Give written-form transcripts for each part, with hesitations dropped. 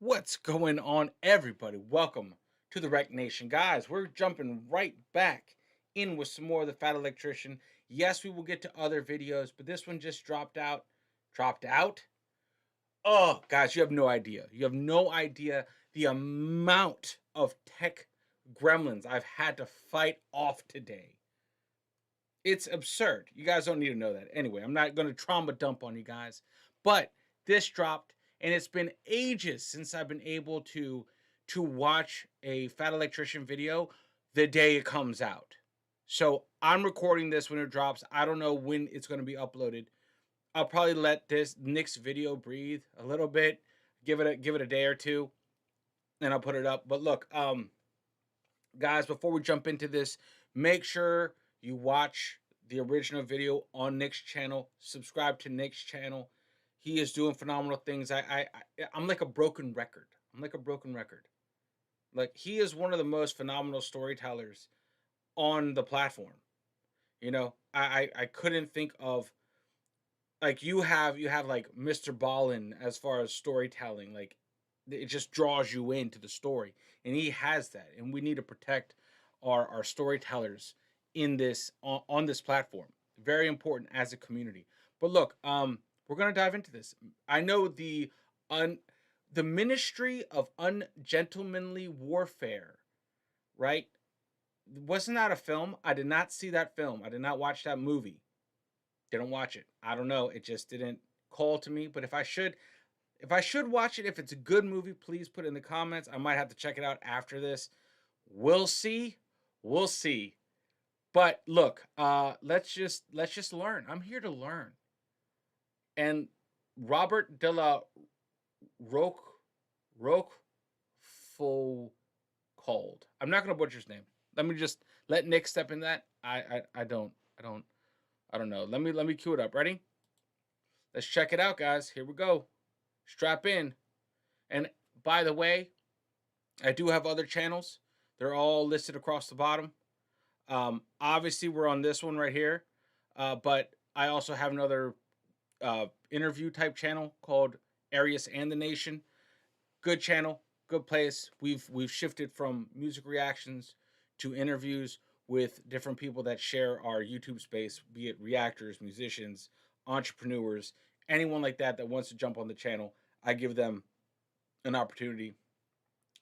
What's going on, everybody? Welcome to the Rec Nation. Guys, we're jumping right back in with some more of the Fat Electrician. Yes, we will get to other videos, but this one just dropped out. Dropped out? Oh, guys, you have no idea. You have no idea the amount of tech gremlins I've had to fight off today. It's absurd. You guys don't need to know that. Anyway, I'm not going to trauma dump on you guys, but this dropped, and it's been ages since I've been able to watch a Fat Electrician video the day it comes out. So I'm recording this when it drops. I don't know when it's going to be uploaded. I'll probably let this Nick's video breathe a little bit, give it a day or two, and I'll put it up. But look, guys, before we jump into this, make sure you watch the original video on Nick's channel. Subscribe to Nick's channel. He is doing phenomenal things. I'm like a broken record. I'm like a broken record. Like, he is one of the most phenomenal storytellers on the platform. You know, I couldn't think of, like, you have like Mr. Ballin as far as storytelling. Like, it just draws you into the story, and he has that, and we need to protect our storytellers in this on this platform. Very important as a community. But look, we're gonna dive into this. I know the Ministry of Ungentlemanly Warfare, right? Wasn't that a film? I did not see that film. I did not watch that movie. Didn't watch it. I don't know. It just didn't call to me. But if I should watch it, if it's a good movie, please put it in the comments. I might have to check it out after this. We'll see. We'll see. But look, let's just learn. I'm here to learn. And Robert de la Roque Roquefoucauld. I'm not gonna butcher his name. Let me just let Nick step in that. I don't know. Let me cue it up. Ready? Let's check it out, guys. Here we go. Strap in. And by the way, I do have other channels. They're all listed across the bottom. Obviously, we're on this one right here, but I also have another interview type channel called Arius and the Nation. Good channel, good place. We've shifted from music reactions to interviews with different people that share our YouTube space, be it reactors, musicians, entrepreneurs, anyone like that that wants to jump on the channel. I give them an opportunity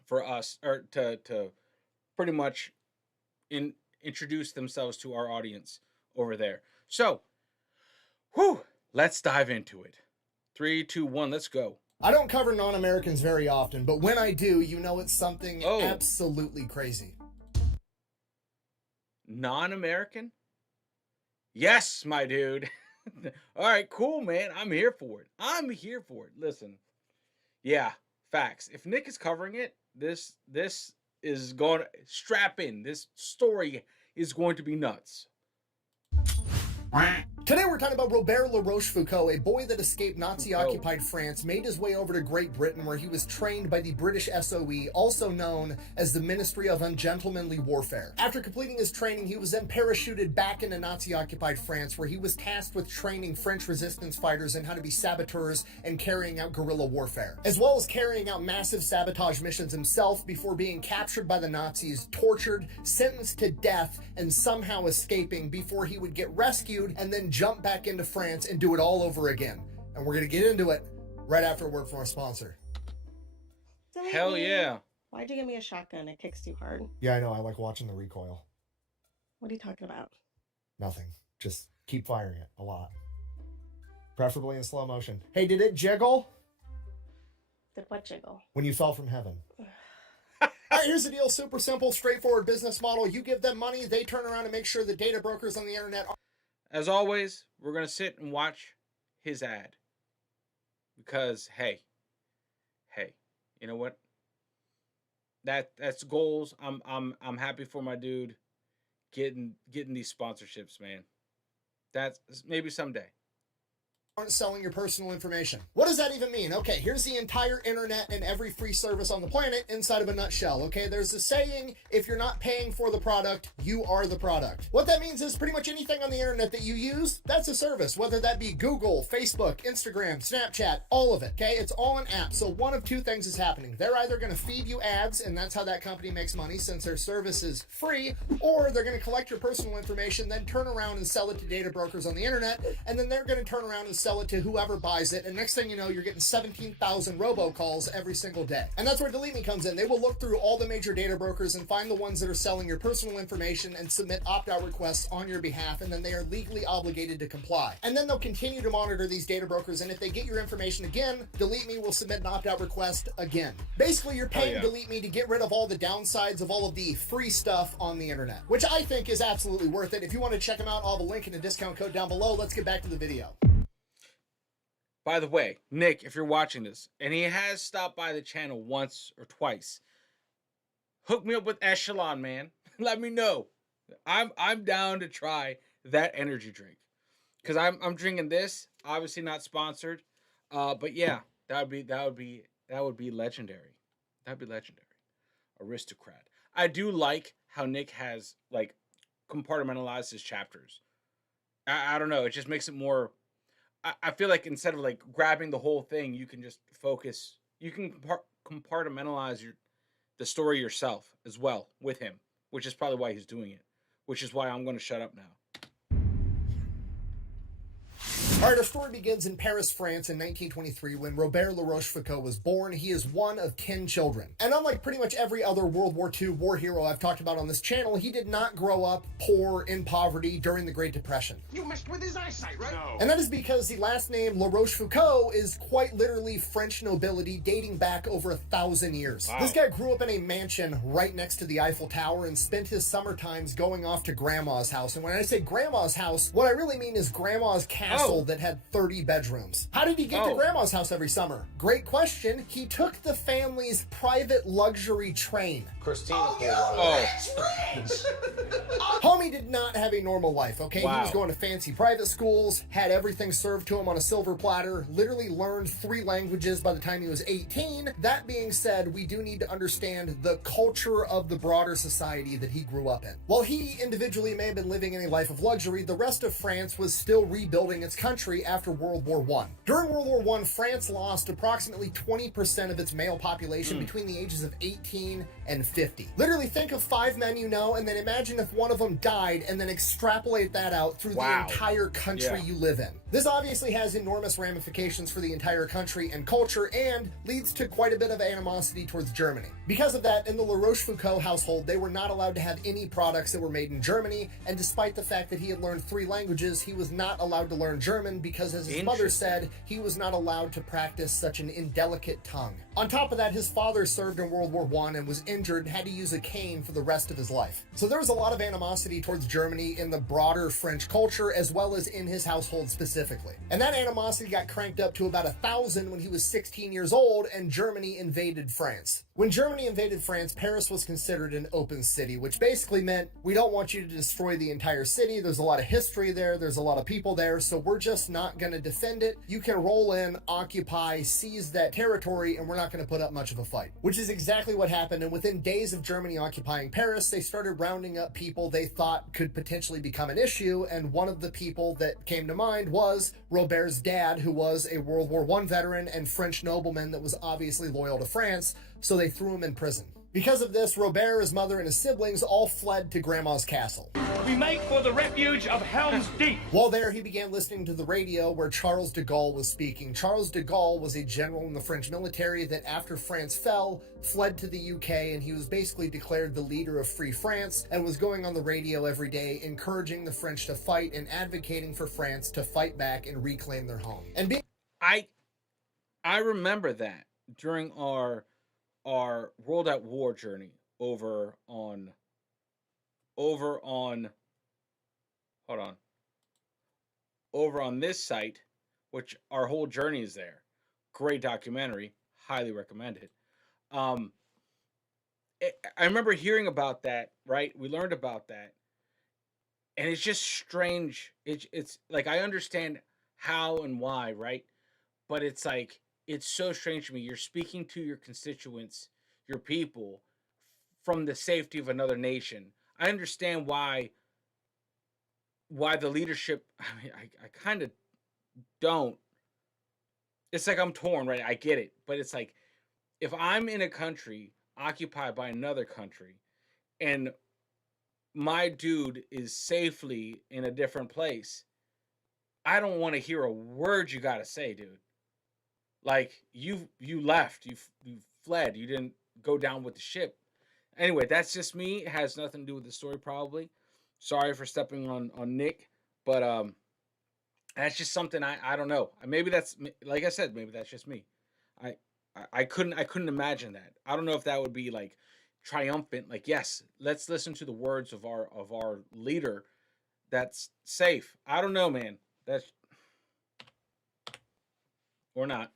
for us, or to pretty much introduce themselves to our audience over there. So, whew, let's dive into it. 3, 2, 1, let's go. I don't cover non-Americans very often, but when I do, you know it's something Oh, absolutely crazy. non-American? Yes, my dude. All right, cool, man. I'm here for it. I'm here for it. Listen, yeah, facts. If Nick is covering it, this is going to strap in. This story is going to be nuts. Today we're talking about Robert Le Rochefoucauld, a boy that escaped Nazi-occupied France, made his way over to Great Britain where he was trained by the British SOE, also known as the Ministry of Ungentlemanly Warfare. After completing his training, he was then parachuted back into Nazi-occupied France where he was tasked with training French resistance fighters in how to be saboteurs and carrying out guerrilla warfare, as well as carrying out massive sabotage missions himself before being captured by the Nazis, tortured, sentenced to death, and somehow escaping before he would get rescued and then jump back into France and do it all over again. And we're going to get into it right after a word from our sponsor. Hell yeah. Why'd you give me a shotgun? It kicks too hard. Yeah, I know. I like watching the recoil. What are you talking about? Nothing. Just keep firing it a lot. Preferably in slow motion. Hey, did it jiggle? Did what jiggle? When you fell from heaven. All right, here's the deal. Super simple, straightforward business model. You give them money, they turn around and make sure the data brokers on the internet are... As always, we're going to sit and watch his ad. Because, hey, you know what? That's goals. I'm happy for my dude getting these sponsorships, man. That's maybe someday. aren't selling your personal information. What does that even mean? Okay, here's the entire internet and every free service on the planet inside of a nutshell. Okay, there's a saying, if you're not paying for the product, you are the product. What that means is pretty much anything on the internet that you use, that's a service, whether that be Google, Facebook, Instagram, Snapchat, all of it. Okay, it's all an app. So one of two things is happening. They're either going to feed you ads, and that's how that company makes money since their service is free, or they're going to collect your personal information, then turn around and sell it to data brokers on the internet, and then they're going to turn around and sell it to whoever buys it, and next thing you know, you're getting 17,000 robocalls every single day. And that's where Delete Me comes in. They will look through all the major data brokers and find the ones that are selling your personal information and submit opt-out requests on your behalf, and then they are legally obligated to comply. And then they'll continue to monitor these data brokers, and if they get your information again, Delete Me will submit an opt-out request again. Basically, you're paying Delete Me to get rid of all the downsides of all of the free stuff on the internet, which I think is absolutely worth it. If you want to check them out, I'll have a link and a discount code down below. Let's get back to the video. By the way, Nick, if you're watching this, and he has stopped by the channel once or twice, hook me up with Echelon, man. Let me know. I'm down to try that energy drink, because I'm drinking this. Obviously not sponsored, but yeah, that would be legendary. That'd be legendary. Aristocrat. I do like how Nick has like compartmentalized his chapters. I don't know. It just makes it more. I feel like instead of like grabbing the whole thing, you can just focus. You can compartmentalize the story yourself as well with him, which is probably why he's doing it. Which is why I'm going to shut up now. All right, our story begins in Paris, France in 1923 when Robert Rochefoucauld was born. He is one of 10 children. And unlike pretty much every other World War II war hero I've talked about on this channel, he did not grow up poor in poverty during the Great Depression. You messed with his eyesight, right? No. And that is because the last name La Rochefoucauld is quite literally French nobility dating back over 1,000 years. Wow. This guy grew up in a mansion right next to the Eiffel Tower and spent his summer times going off to grandma's house. And when I say grandma's house, what I really mean is grandma's castle that had 30 bedrooms. How did he get to grandma's house every summer? Great question. He took the family's private luxury train. Christina. Homie did not have a normal life, okay? Wow. He was going to fancy private schools, had everything served to him on a silver platter, literally learned 3 languages by the time he was 18. That being said, we do need to understand the culture of the broader society that he grew up in. While he individually may have been living in a life of luxury, the rest of France was still rebuilding its country after World War I. During World War I, France lost approximately 20% of its male population between the ages of 18 and 50. Literally think of 5 men you know, and then imagine if one of them died, and then extrapolate that out through the entire country you live in. This obviously has enormous ramifications for the entire country and culture, and leads to quite a bit of animosity towards Germany. Because of that, in the La Rochefoucauld household, they were not allowed to have any products that were made in Germany, and despite the fact that he had learned 3 languages, he was not allowed to learn German because, as his mother said, he was not allowed to practice such an indelicate tongue. On top of that, his father served in World War I and was injured and had to use a cane for the rest of his life. So there was a lot of animosity towards Germany in the broader French culture, as well as in his household specifically. And that animosity got cranked up to about 1,000 when he was 16 years old and Germany invaded France. When Germany invaded France, Paris was considered an open city, which basically meant we don't want you to destroy the entire city. There's a lot of history there. There's a lot of people there. So we're just not going to defend it. You can roll in, occupy, seize that territory, and we're not going to put up much of a fight. Which is exactly what happened. And within days of Germany occupying Paris, they started rounding up people they thought could potentially become an issue. And one of the people that came to mind was Robert's dad, who was a World War I veteran and French nobleman that was obviously loyal to France. So they threw him in prison. Because of this, Robert, his mother, and his siblings all fled to Grandma's castle. We make for the refuge of Helm's Deep. While there, he began listening to the radio where Charles de Gaulle was speaking. Charles de Gaulle was a general in the French military that, after France fell, fled to the UK, and he was basically declared the leader of Free France and was going on the radio every day, encouraging the French to fight and advocating for France to fight back and reclaim their home. And I remember that during our World at War journey over on this site, which our whole journey is there. Great documentary, highly recommend it. I remember hearing about that, right? We learned about that, and it's just strange. It's like I understand how and why, right? But it's like, it's so strange to me. You're speaking to your constituents, your people, from the safety of another nation. I understand why the leadership. I mean, I kind of don't. It's like I'm torn, right? I get it, but it's like, if I'm in a country occupied by another country and my dude is safely in a different place, I don't want to hear a word you got to say, dude. Like, you left, you fled, you didn't go down with the ship. Anyway, that's just me. It has nothing to do with the story, probably. Sorry for stepping on Nick, but that's just something I don't know. Maybe that's, like I said, maybe that's just me. I I couldn't imagine that. I don't know if that would be like triumphant. Like, yes, let's listen to the words of our leader. That's safe. I don't know, man. That's or not.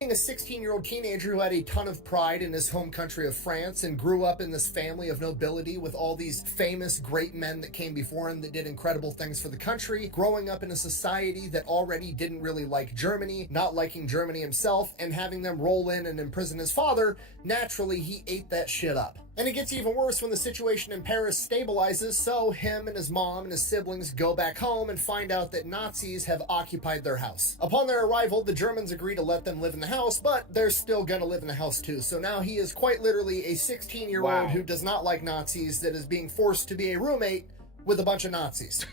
Being a 16-year-old teenager who had a ton of pride in his home country of France and grew up in this family of nobility with all these famous great men that came before him that did incredible things for the country, growing up in a society that already didn't really like Germany, not liking Germany himself, and having them roll in and imprison his father, naturally he ate that shit up. And it gets even worse when the situation in Paris stabilizes, so him and his mom and his siblings go back home and find out that Nazis have occupied their house. Upon their arrival, the Germans agree to let them live in the house, but they're still gonna live in the house too. So now he is quite literally a 16-year-old who does not like Nazis that is being forced to be a roommate with a bunch of Nazis.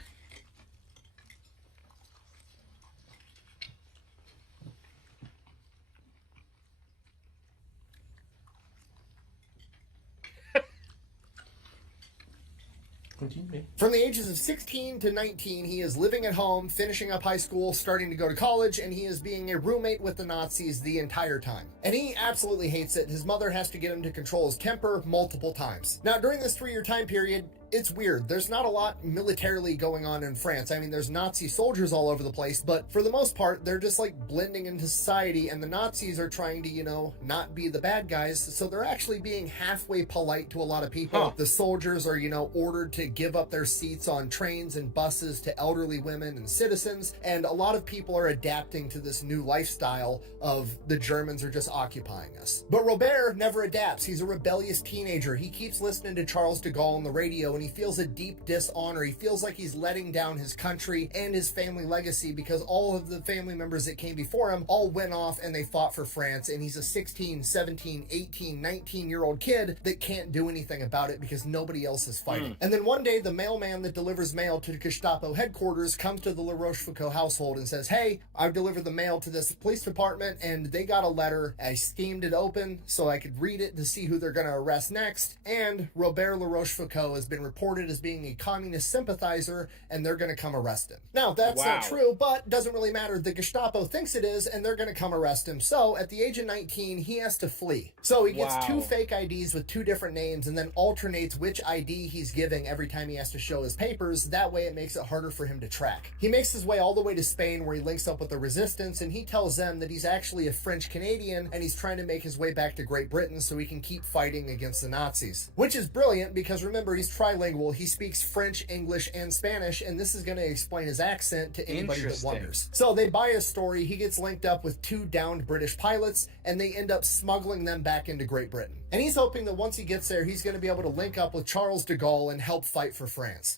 From the ages of 16 to 19, he is living at home, finishing up high school, starting to go to college, and he is being a roommate with the Nazis the entire time. And he absolutely hates it. His mother has to get him to control his temper multiple times. Now, during this 3-year time period, it's weird. There's not a lot militarily going on in France. I mean, there's Nazi soldiers all over the place, but for the most part, they're just like blending into society, and the Nazis are trying to, you know, not be the bad guys, so they're actually being halfway polite to a lot of people. The soldiers are, you know, ordered to give up their seats on trains and buses to elderly women and citizens, and a lot of people are adapting to this new lifestyle of the Germans are just occupying us. But Robert never adapts. He's a rebellious teenager. He keeps listening to Charles de Gaulle on the radio, and he feels a deep dishonor. He feels like he's letting down his country and his family legacy because all of the family members that came before him all went off and they fought for France, and he's a 16, 17, 18, 19-year-old kid that can't do anything about it because nobody else is fighting. And then one day, the mailman that delivers mail to the Gestapo headquarters comes to the La Rochefoucauld household and says, "Hey, I've delivered the mail to this police department and they got a letter. I steamed it open so I could read it to see who they're going to arrest next, and Robert La Rochefoucauld has been reported as being a communist sympathizer and they're going to come arrest him." Now, that's not true, but doesn't really matter. The Gestapo thinks it is, and they're going to come arrest him. So at the age of 19, he has to flee. So he gets 2 fake IDs with 2 different names and then alternates which ID he's giving every time he has to show his papers. That way it makes it harder for him to track. He makes his way all the way to Spain, where he links up with the resistance, and he tells them that he's actually a French Canadian and he's trying to make his way back to Great Britain so he can keep fighting against the Nazis. Which is brilliant because remember, he's trilingual. He speaks French, English, and Spanish, and this is going to explain his accent to anybody that wonders. So they buy his story. He gets linked up with 2 downed British pilots, and they end up smuggling them back into Great Britain. And he's hoping that once he gets there, he's going to be able to link up with Charles de Gaulle and help fight for France.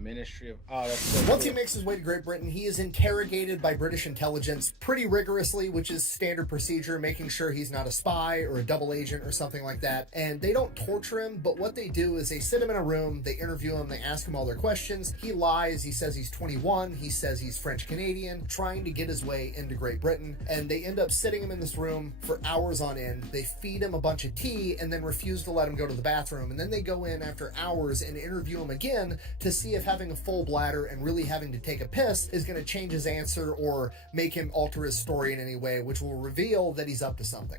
Ministry of that's so Once cool. he makes his way to Great Britain, he is interrogated by British intelligence pretty rigorously, which is standard procedure, making sure he's not a spy or a double agent or something like that. And they don't torture him, but what they do is they sit him in a room, they interview him, they ask him all their questions. He lies, he says he's 21, he says he's French Canadian, trying to get his way into Great Britain, and they end up sitting him in this room for hours on end. They feed him a bunch of tea and then refuse to let him go to the bathroom, and then they go in after hours and interview him again to see if having a full bladder and really having to take a piss is going to change his answer or make him alter his story in any way, which will reveal that he's up to something.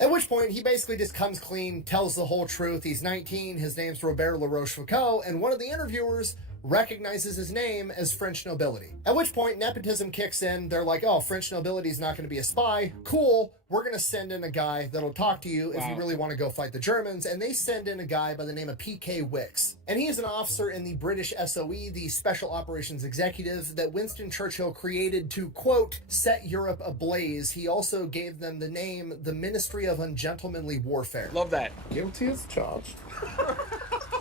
At which point, he basically just comes clean, tells the whole truth. He's 19, his name's Robert La Rochefoucauld, and one of the interviewers recognizes his name as French nobility. At which point, nepotism kicks in. They're like, oh, French nobility is not going to be a spy. Cool. We're going to send in a guy that'll talk to you if you really want to go fight the Germans. And they send in a guy by the name of P.K. Wicks. And he is an officer in the British SOE, the Special Operations Executive, that Winston Churchill created to, quote, set Europe ablaze. He also gave them the name the Ministry of Ungentlemanly Warfare. Love that. Guilty as charged.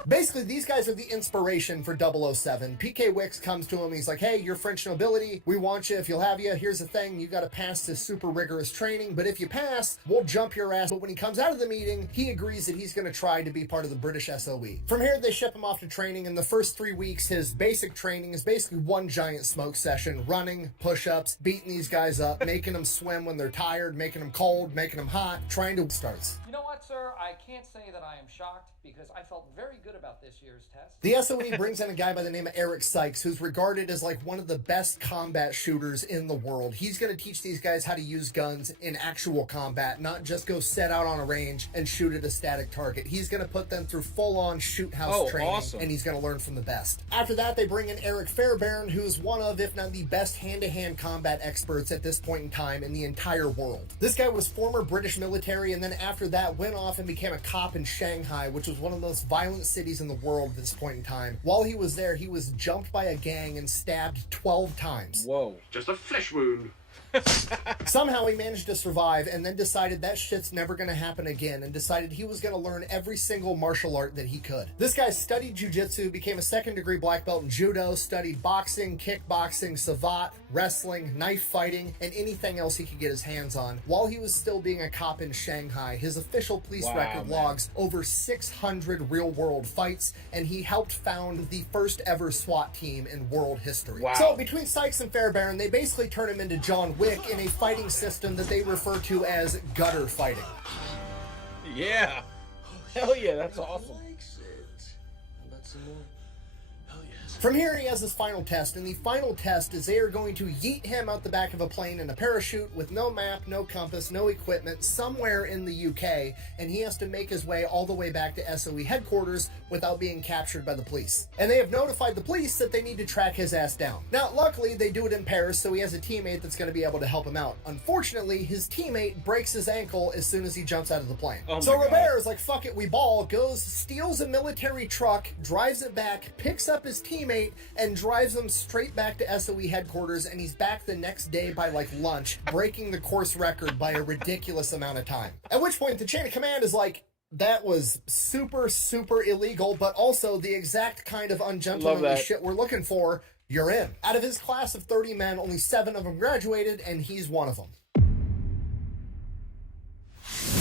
Basically, these guys are the inspiration for 007. P.K. Wicks comes to him. He's like, hey, you're French nobility. We want you. If you'll have you, here's the thing. You got to pass this super rigorous training. But if you pass, we'll jump your ass. But when he comes out of the meeting, he agrees that he's going to try to be part of the British SOE. From here, they ship him off to training. In the first 3 weeks, his basic training is basically one giant smoke session. Running, push-ups, beating these guys up, making them swim when they're tired, making them cold, making them hot, trying to starts. You know what, sir? I can't say that I am shocked because I felt very good about this year's test. The SOE brings in a guy by the name of Eric Sykes, who's regarded as like one of the best combat shooters in the world. He's going to teach these guys how to use guns in actual combat, not just go set out on a range and shoot at a static target. He's going to put them through full-on shoot house training, and he's going to learn from the best. After that, they bring in Eric Fairbairn, who's one of, if not the best hand-to-hand combat experts at this point in time in the entire world. This guy was former British military, and then after that went off and became a cop in Shanghai, which was one of the most violent cities in the world at this point in time. While he was there, he was jumped by a gang and stabbed 12 times. Whoa. Just a flesh wound. Somehow he managed to survive and then decided that shit's never going to happen again and decided he was going to learn every single martial art that he could. This guy studied jiu-jitsu, became a second-degree black belt in judo, studied boxing, kickboxing, savate, wrestling, knife fighting, and anything else he could get his hands on. While he was still being a cop in Shanghai, his official police record logs over 600 real-world fights, and he helped found the first ever SWAT team in world history. Wow. So between Sykes and Fairbairn, they basically turn him into John Wick in a fighting system that they refer to as gutter fighting. Yeah. Hell yeah, that's awesome. From here, he has his final test, and the final test is they are going to yeet him out the back of a plane in a parachute with no map, no compass, no equipment, somewhere in the UK, and he has to make his way all the way back to SOE headquarters without being captured by the police. And they have notified the police that they need to track his ass down. Now, luckily, they do it in Paris, so he has a teammate that's going to be able to help him out. Unfortunately, his teammate breaks his ankle as soon as he jumps out of the plane. So Robert is like, fuck it, we ball, goes, steals a military truck, drives it back, picks up his teammate, and drives them straight back to SOE headquarters, and he's back the next day by like lunch, breaking the course record by a ridiculous amount of time. At which point the chain of command is like, that was super, super illegal, but also the exact kind of ungentlemanly shit we're looking for. You're in. Out of his class of 30 men, only 7 of them graduated, and he's one of them.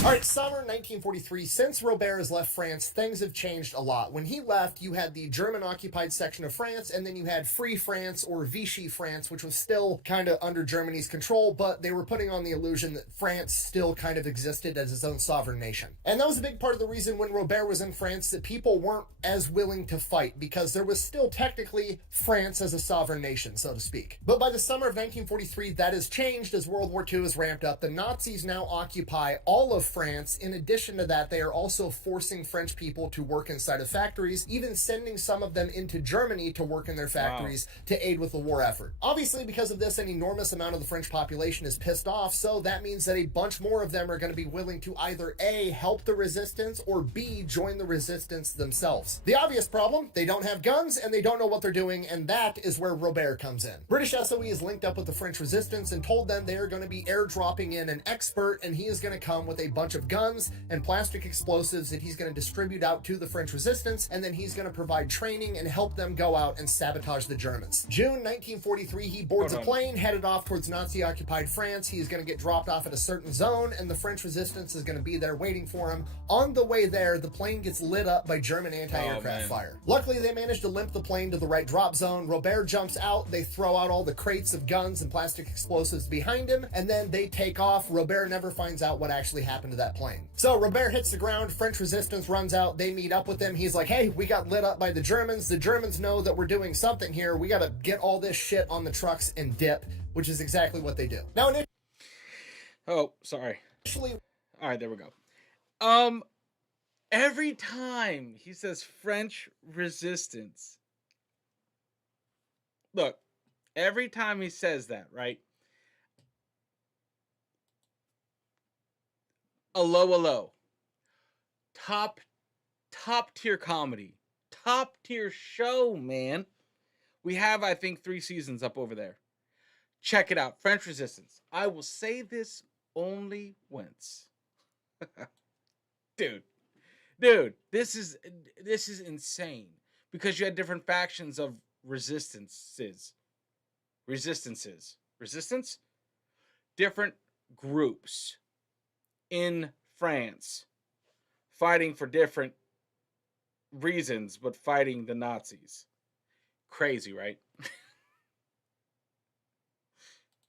All right, summer 1943. Since Robert has left France, things have changed a lot. When he left, you had the German-occupied section of France, and then you had Free France, or Vichy France, which was still kind of under Germany's control, but they were putting on the illusion that France still kind of existed as its own sovereign nation. And that was a big part of the reason when Robert was in France that people weren't as willing to fight, because there was still technically France as a sovereign nation, so to speak. But by the summer of 1943, that has changed as World War II has ramped up. The Nazis now occupy all of France. In addition to that, they are also forcing French people to work inside of factories, even sending some of them into Germany to work in their factories to aid with the war effort. Obviously, because of this, an enormous amount of the French population is pissed off, so that means that a bunch more of them are going to be willing to either A, help the resistance, or B, join the resistance themselves. The obvious problem, they don't have guns and they don't know what they're doing, and that is where Robert comes in. British SOE is linked up with the French resistance and told them they are going to be airdropping in an expert, and he is going to come with a bunch of guns and plastic explosives that he's going to distribute out to the French resistance, and then he's going to provide training and help them go out and sabotage the Germans. June 1943, he boards a plane headed off towards Nazi-occupied France. He is going to get dropped off at a certain zone, and the French resistance is going to be there waiting for him. On the way there, the plane gets lit up by German anti-aircraft fire. Luckily, they managed to limp the plane to the right drop zone. Robert jumps out. They throw out all the crates of guns and plastic explosives behind him, and then they take off. Robert never finds out what actually happened to that plane. So Robert hits the ground, French resistance runs out, they meet up with him. He's like, hey, we got lit up by the Germans know that we're doing something here. We gotta get all this shit on the trucks and dip, which is exactly what they do. Now, oh, sorry. Initially, all right, there we go. Every time he says French resistance, look, every time he says that, right? Hello. Top tier comedy. Top tier show, man. We have, I think, 3 seasons up over there. Check it out. French Resistance. I will say this only once. Dude, this is insane. Because you had different factions of resistances. Different groups in France fighting for different reasons, but fighting the Nazis. Crazy, right?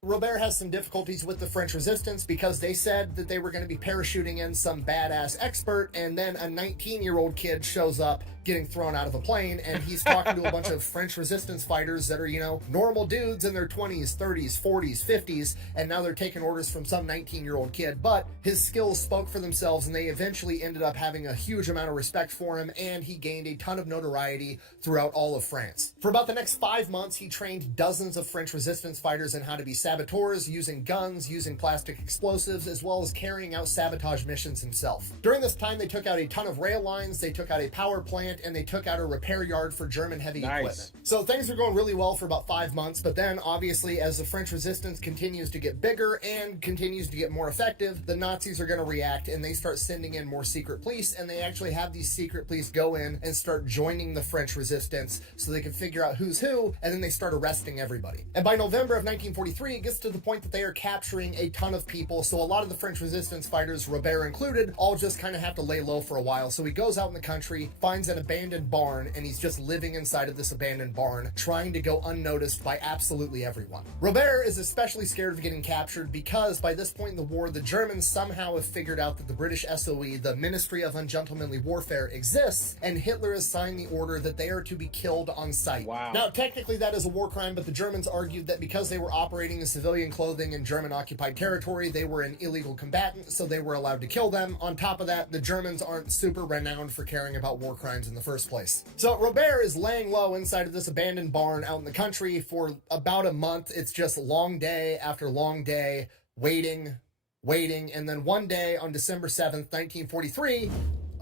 Robert has some difficulties with the French resistance because they said that they were going to be parachuting in some badass expert, and then a 19-year-old kid shows up getting thrown out of a plane, and he's talking to a bunch of French resistance fighters that are, you know, normal dudes in their 20s, 30s, 40s, 50s, and now they're taking orders from some 19-year-old kid. But his skills spoke for themselves, and they eventually ended up having a huge amount of respect for him, and he gained a ton of notoriety throughout all of France. For about the next 5 months, he trained dozens of French resistance fighters in how to be saboteurs, using guns, using plastic explosives, as well as carrying out sabotage missions himself. During this time, they took out a ton of rail lines, they took out a power plant, and they took out a repair yard for German heavy equipment. So things were going really well for about 5 months, but then obviously as the French resistance continues to get bigger and continues to get more effective, the Nazis are going to react, and they start sending in more secret police, and they actually have these secret police go in and start joining the French resistance so they can figure out who's who, and then they start arresting everybody. And by November of 1943, it gets to the point that they are capturing a ton of people, so a lot of the French resistance fighters, Robert included, all just kind of have to lay low for a while. So he goes out in the country, finds an abandoned barn, and he's just living inside of this abandoned barn, trying to go unnoticed by absolutely everyone. Robert is especially scared of getting captured because by this point in the war, the Germans somehow have figured out that the British SOE, the Ministry of Ungentlemanly Warfare, exists, and Hitler has signed the order that they are to be killed on sight. Wow. Now, technically that is a war crime, but the Germans argued that because they were operating in civilian clothing in German-occupied territory, they were an illegal combatant, so they were allowed to kill them. On top of that, the Germans aren't super renowned for caring about war crimes in the first place. So Robert is laying low inside of this abandoned barn out in the country for about a month. It's just long day after long day, waiting, and then one day on December 7th, 1943,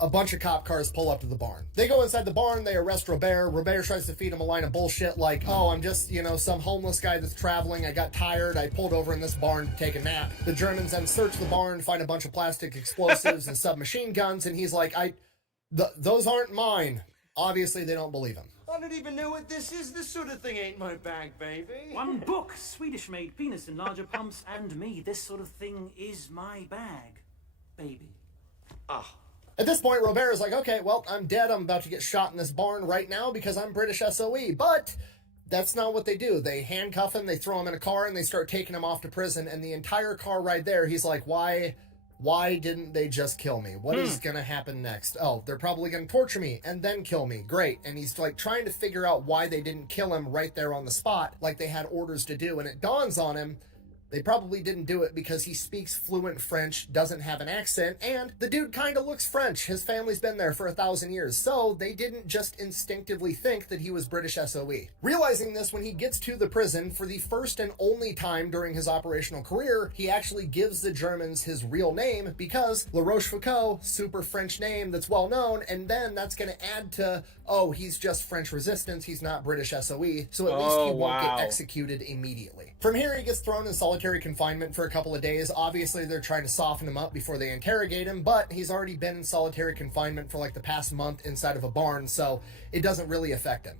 a bunch of cop cars pull up to the barn. They go inside the barn, they arrest Robert. Robert tries to feed him a line of bullshit like, oh, I'm just, you know, some homeless guy that's traveling. I got tired. I pulled over in this barn to take a nap. The Germans then search the barn, find a bunch of plastic explosives and submachine guns, and he's like, those aren't mine. Obviously, they don't believe him. I don't even know what this is. This sort of thing ain't my bag, baby. One book, Swedish-made penis in larger pumps, and me. This sort of thing is my bag, baby. Ah. At this point, Robert is like, okay, well, I'm dead. I'm about to get shot in this barn right now because I'm British SOE. But that's not what they do. They handcuff him, they throw him in a car, and they start taking him off to prison. And the entire car ride there, he's like, why didn't they just kill me? What is going to happen next? Oh, they're probably going to torture me and then kill me. Great. And he's like trying to figure out why they didn't kill him right there on the spot like they had orders to do. And it dawns on him, they probably didn't do it because he speaks fluent French, doesn't have an accent, and the dude kind of looks French. His family's been there for 1,000 years, so they didn't just instinctively think that he was British SOE. Realizing this, when he gets to the prison, for the first and only time during his operational career, he actually gives the Germans his real name because La Rochefoucauld, super French name that's well known, and then that's going to add to, oh, he's just French resistance, he's not British SOE, so at least he won't get executed immediately. From here, he gets thrown in solitary confinement for a couple of days. Obviously, they're trying to soften him up before they interrogate him, but he's already been in solitary confinement for like the past month inside of a barn, so it doesn't really affect him.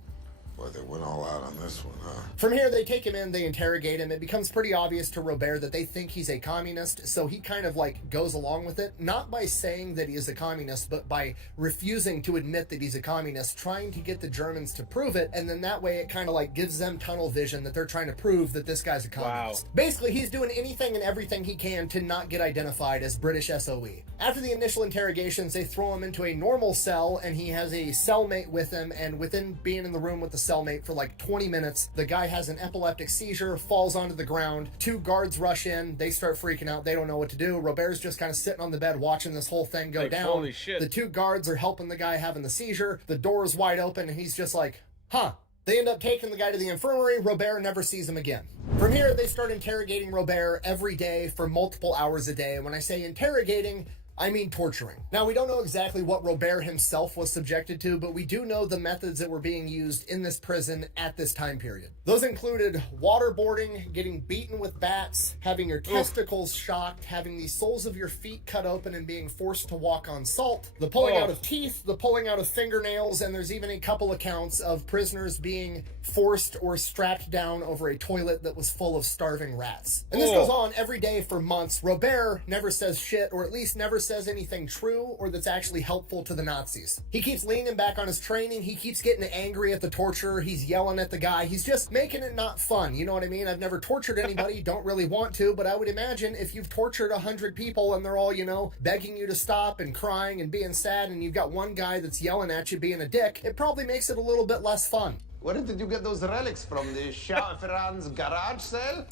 Boy, they went all out on this one, huh? From here, they take him in, they interrogate him. It becomes pretty obvious to Robert that they think he's a communist, so he kind of like goes along with it, not by saying that he is a communist, but by refusing to admit that he's a communist, trying to get the Germans to prove it, and then that way it kind of like gives them tunnel vision that they're trying to prove that this guy's a communist. Wow. Basically, he's doing anything and everything he can to not get identified as British SOE. After the initial interrogations, they throw him into a normal cell, and he has a cellmate with him, and within being in the room with the cellmate for like 20 minutes, the guy has an epileptic seizure, falls onto the ground. 2 guards rush in, they start freaking out, they don't know what to do. Robert's just kind of sitting on the bed watching this whole thing go down. Holy shit. The 2 guards are helping the guy having the seizure, the door is wide open, and he's just like, huh, They end up taking the guy to the infirmary. Robert never sees him again. From here, they start interrogating Robert every day for multiple hours a day. And when I say interrogating, I mean torturing. Now, we don't know exactly what Robert himself was subjected to, but we do know the methods that were being used in this prison at this time period. Those included waterboarding, getting beaten with bats, having your testicles shocked, having the soles of your feet cut open and being forced to walk on salt, the pulling out of teeth, the pulling out of fingernails, and there's even a couple accounts of prisoners being forced or strapped down over a toilet that was full of starving rats. And this goes on every day for months. Robert never says shit, or at least never says anything true or that's actually helpful to the Nazis. He keeps leaning back on his training. He keeps getting angry at the torturer. He's yelling at the guy. He's just making it not fun. You know what I mean? I've never tortured anybody. Don't really want to, but I would imagine if you've tortured 100 people and they're all, you know, begging you to stop and crying and being sad, and you've got one guy that's yelling at you being a dick, it probably makes it a little bit less fun. Where did you get those relics from? The Shah Ferran's garage sale?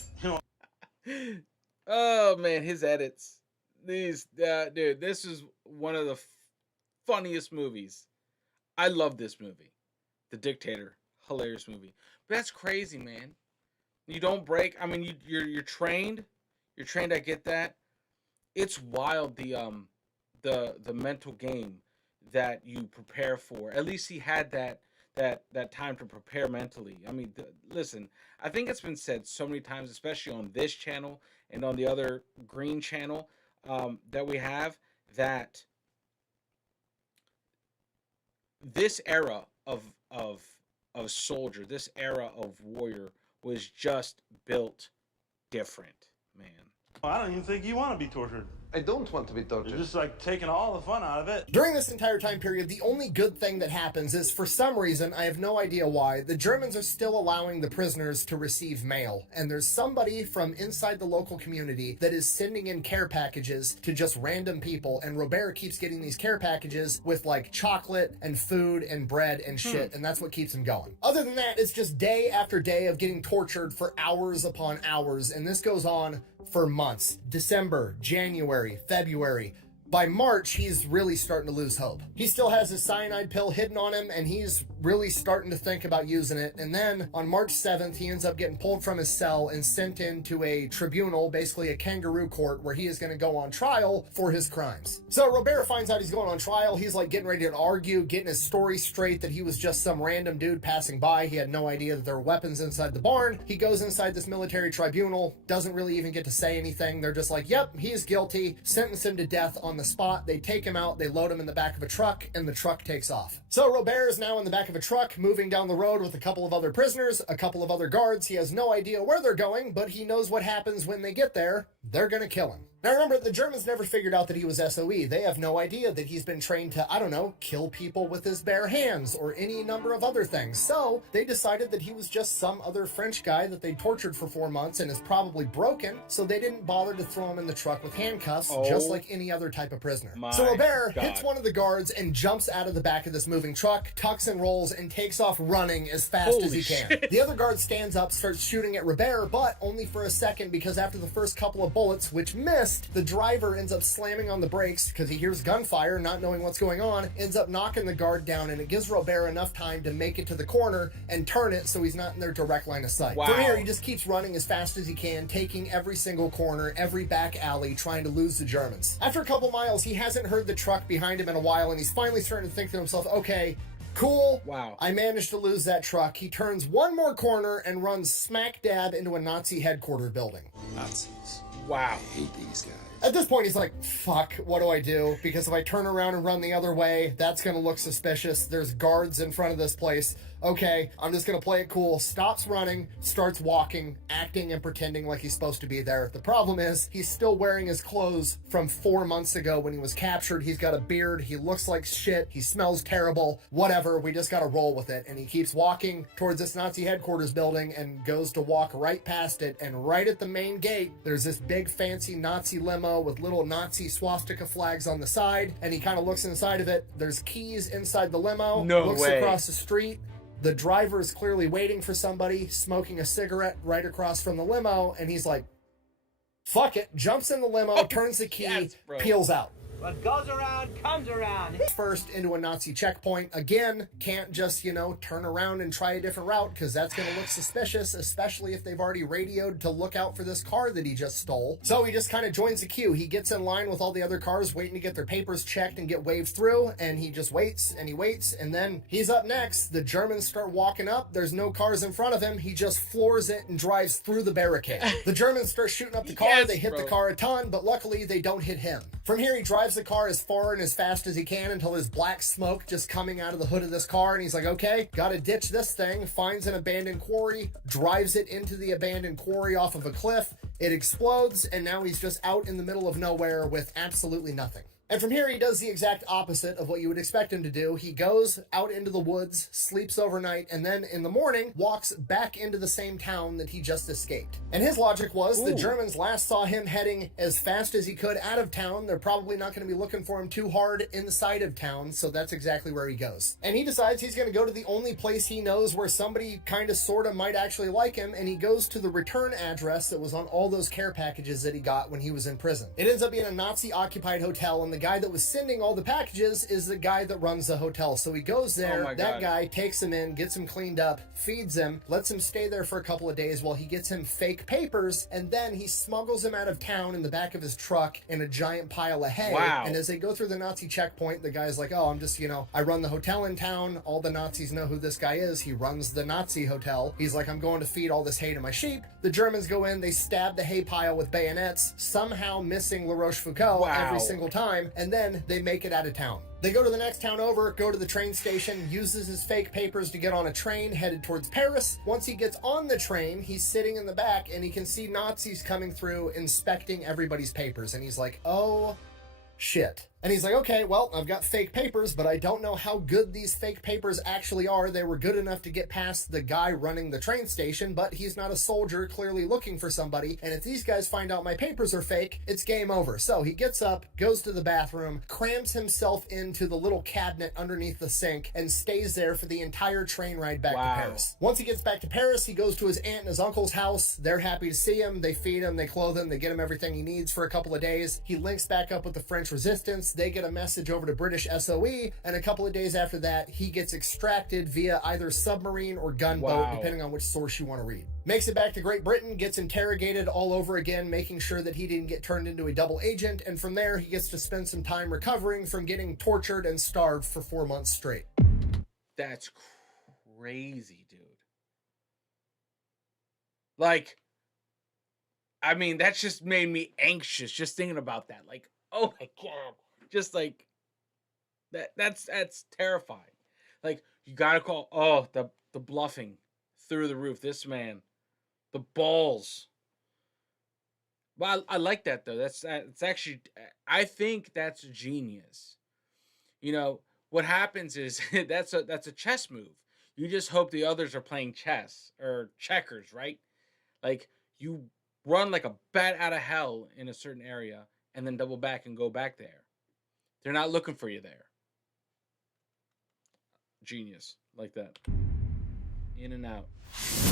Oh man, his edits. These, dude, this is one of the funniest movies. I love this movie, The Dictator. Hilarious movie. But that's crazy, man. You don't break. I mean, you're trained. You're trained. I get that. It's wild, the mental game that you prepare for. At least he had that time to prepare mentally. I mean, listen, I think it's been said so many times, especially on this channel and on the other green channel that we have, that this era of soldier, this era of warrior was just built different, man. I don't even think you want to be tortured. I don't want to be tortured. You're just like taking all the fun out of it. During this entire time period, the only good thing that happens is, for some reason, I have no idea why, the Germans are still allowing the prisoners to receive mail. And there's somebody from inside the local community that is sending in care packages to just random people. And Robert keeps getting these care packages with like chocolate and food and bread and shit. And that's what keeps him going. Other than that, it's just day after day of getting tortured for hours upon hours. And this goes on for months. December, January, February. By March, he's really starting to lose hope. He still has his cyanide pill hidden on him, and he's really starting to think about using it. And then on March 7th, he ends up getting pulled from his cell and sent into a tribunal, basically a kangaroo court, where he is going to go on trial for his crimes. So Robert finds out he's going on trial. He's like getting ready to argue, getting his story straight that he was just some random dude passing by. He had no idea that there were weapons inside the barn. He goes inside this military tribunal, doesn't really even get to say anything. They're just like, yep, he's guilty, sentence him to death on the spot. They take him out, they load him in the back of a truck, and the truck takes off. So Robert is now in the back of a truck, moving down the road with a couple of other prisoners, a couple of other guards. He has no idea where they're going, but he knows what happens when they get there. They're gonna kill him. Now remember, the Germans never figured out that he was SOE. They have no idea that he's been trained to, I don't know, kill people with his bare hands or any number of other things. So they decided that he was just some other French guy that they tortured for 4 months and is probably broken, so they didn't bother to throw him in the truck with handcuffs, just like any other type of prisoner. So Robert hits one of the guards and jumps out of the back of this moving truck, tucks and rolls, and takes off running as fast as he can. The other guard stands up, starts shooting at Robert, but only for a second, because after the first couple of bullets, which missed, the driver ends up slamming on the brakes because he hears gunfire, not knowing what's going on, ends up knocking the guard down, and it gives Robert enough time to make it to the corner and turn it so he's not in their direct line of sight. From here, he just keeps running as fast as he can, taking every single corner, every back alley, trying to lose the Germans. After a couple miles, he hasn't heard the truck behind him in a while, and he's finally starting to think to himself, okay, cool. Wow. I managed to lose that truck. He turns one more corner and runs smack dab into a Nazi headquarters building. Nazis. Wow. I hate these guys. At this point, he's like, fuck, what do I do? Because if I turn around and run the other way, that's going to look suspicious. There's guards in front of this place. Okay, I'm just going to play it cool. Stops running, starts walking, acting and pretending like he's supposed to be there. The problem is, he's still wearing his clothes from 4 months ago when he was captured. He's got a beard. He looks like shit. He smells terrible. Whatever, we just got to roll with it. And he keeps walking towards this Nazi headquarters building and goes to walk right past it. And right at the main gate, there's this big fancy Nazi limo with little Nazi swastika flags on the side. And he kind of looks inside of it. There's keys inside the limo. No looks way. across the street. The driver is clearly waiting for somebody, smoking a cigarette right across from the limo, and he's like, fuck it, jumps in the limo, turns the key, peels out. What goes around comes around. First into a Nazi checkpoint. Again, can't just, turn around and try a different route because that's going to look suspicious, especially if they've already radioed to look out for this car that he just stole. So he just kind of joins the queue. He gets in line with all the other cars waiting to get their papers checked and get waved through, and he just waits, and then he's up next. The Germans start walking up. There's no cars in front of him. He just floors it and drives through the barricade. The Germans start shooting up the car. Yes, they hit the car a ton, but luckily they don't hit him. From here, he drives the car as far and as fast as he can until there's black smoke just coming out of the hood of this car, and he's like, okay, gotta ditch this thing. Finds an abandoned quarry, drives it into the abandoned quarry off of a cliff. It explodes, and now he's just out in the middle of nowhere with absolutely nothing. And from here, he does the exact opposite of what you would expect him to do. He goes out into the woods, sleeps overnight, and then in the morning, walks back into the same town that he just escaped. And his logic was the Germans last saw him heading as fast as he could out of town. They're probably not going to be looking for him too hard inside of town, so that's exactly where he goes. And he decides he's going to go to the only place he knows where somebody kind of sort of might actually like him, and he goes to the return address that was on all those care packages that he got when he was in prison. It ends up being a Nazi-occupied hotel, and the guy that was sending all the packages is the guy that runs the hotel. So he goes there, that guy takes him in, gets him cleaned up, feeds him, lets him stay there for a couple of days while he gets him fake papers, and then he smuggles him out of town in the back of his truck in a giant pile of hay. Wow. And as they go through the Nazi checkpoint, the guy's like, oh, I'm just, I run the hotel in town. All the Nazis know who this guy is. He runs the Nazi hotel. He's like, I'm going to feed all this hay to my sheep. The Germans go in, they stab the hay pile with bayonets, somehow missing La Rochefoucauld every single time, and then they make it out of town. They go to the next town over, go to the train station, uses his fake papers to get on a train headed towards Paris. Once he gets on the train, he's sitting in the back and he can see Nazis coming through inspecting everybody's papers. And he's like, oh, shit. And he's like, okay, well, I've got fake papers, but I don't know how good these fake papers actually are. They were good enough to get past the guy running the train station, but he's not a soldier clearly looking for somebody. And if these guys find out my papers are fake, it's game over. So he gets up, goes to the bathroom, crams himself into the little cabinet underneath the sink, and stays there for the entire train ride back to Paris. Once he gets back to Paris, he goes to his aunt and his uncle's house. They're happy to see him. They feed him, they clothe him, they get him everything he needs for a couple of days. He links back up with the French resistance. They get a message over to British SOE, and a couple of days after that, he gets extracted via either submarine or gunboat, depending on which source you want to read. Makes it back to Great Britain, gets interrogated all over again, making sure that he didn't get turned into a double agent, and from there, he gets to spend some time recovering from getting tortured and starved for 4 months straight. That's crazy, dude. Like, I mean, that just made me anxious just thinking about that. Like, oh my God. Just like that's terrifying. Like, you gotta call the bluffing through the roof. This man, the balls. Well, I like that though. It's actually, I think that's genius. What happens is that's a chess move. You just hope the others are playing chess or checkers, right? Like, you run like a bat out of hell in a certain area and then double back and go back there. They're not looking for you there. Genius. Like that. In and out.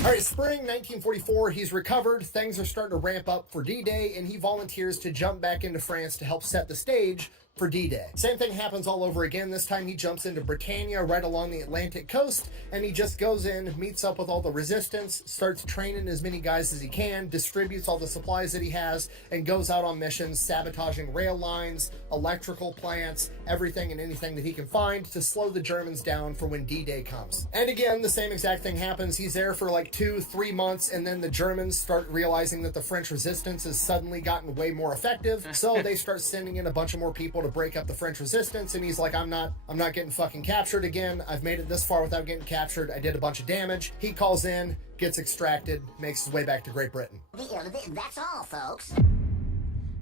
All right, spring 1944, he's recovered. Things are starting to ramp up for D-Day, and he volunteers to jump back into France to help set the stage for D-Day. Same thing happens all over again. This time he jumps into Britannia right along the Atlantic coast, and he just goes in, meets up with all the resistance, starts training as many guys as he can, distributes all the supplies that he has, and goes out on missions, sabotaging rail lines, electrical plants, everything and anything that he can find to slow the Germans down for when D-Day comes. And again, the same exact thing happens. He's there for like 2-3 months, and then the Germans start realizing that the French resistance has suddenly gotten way more effective, so they start sending in a bunch of more people to break up the French resistance, and he's like, I'm not getting fucking captured again. I've made it this far without getting captured. I did a bunch of damage. He calls in, gets extracted, makes his way back to Great Britain. That's all, folks.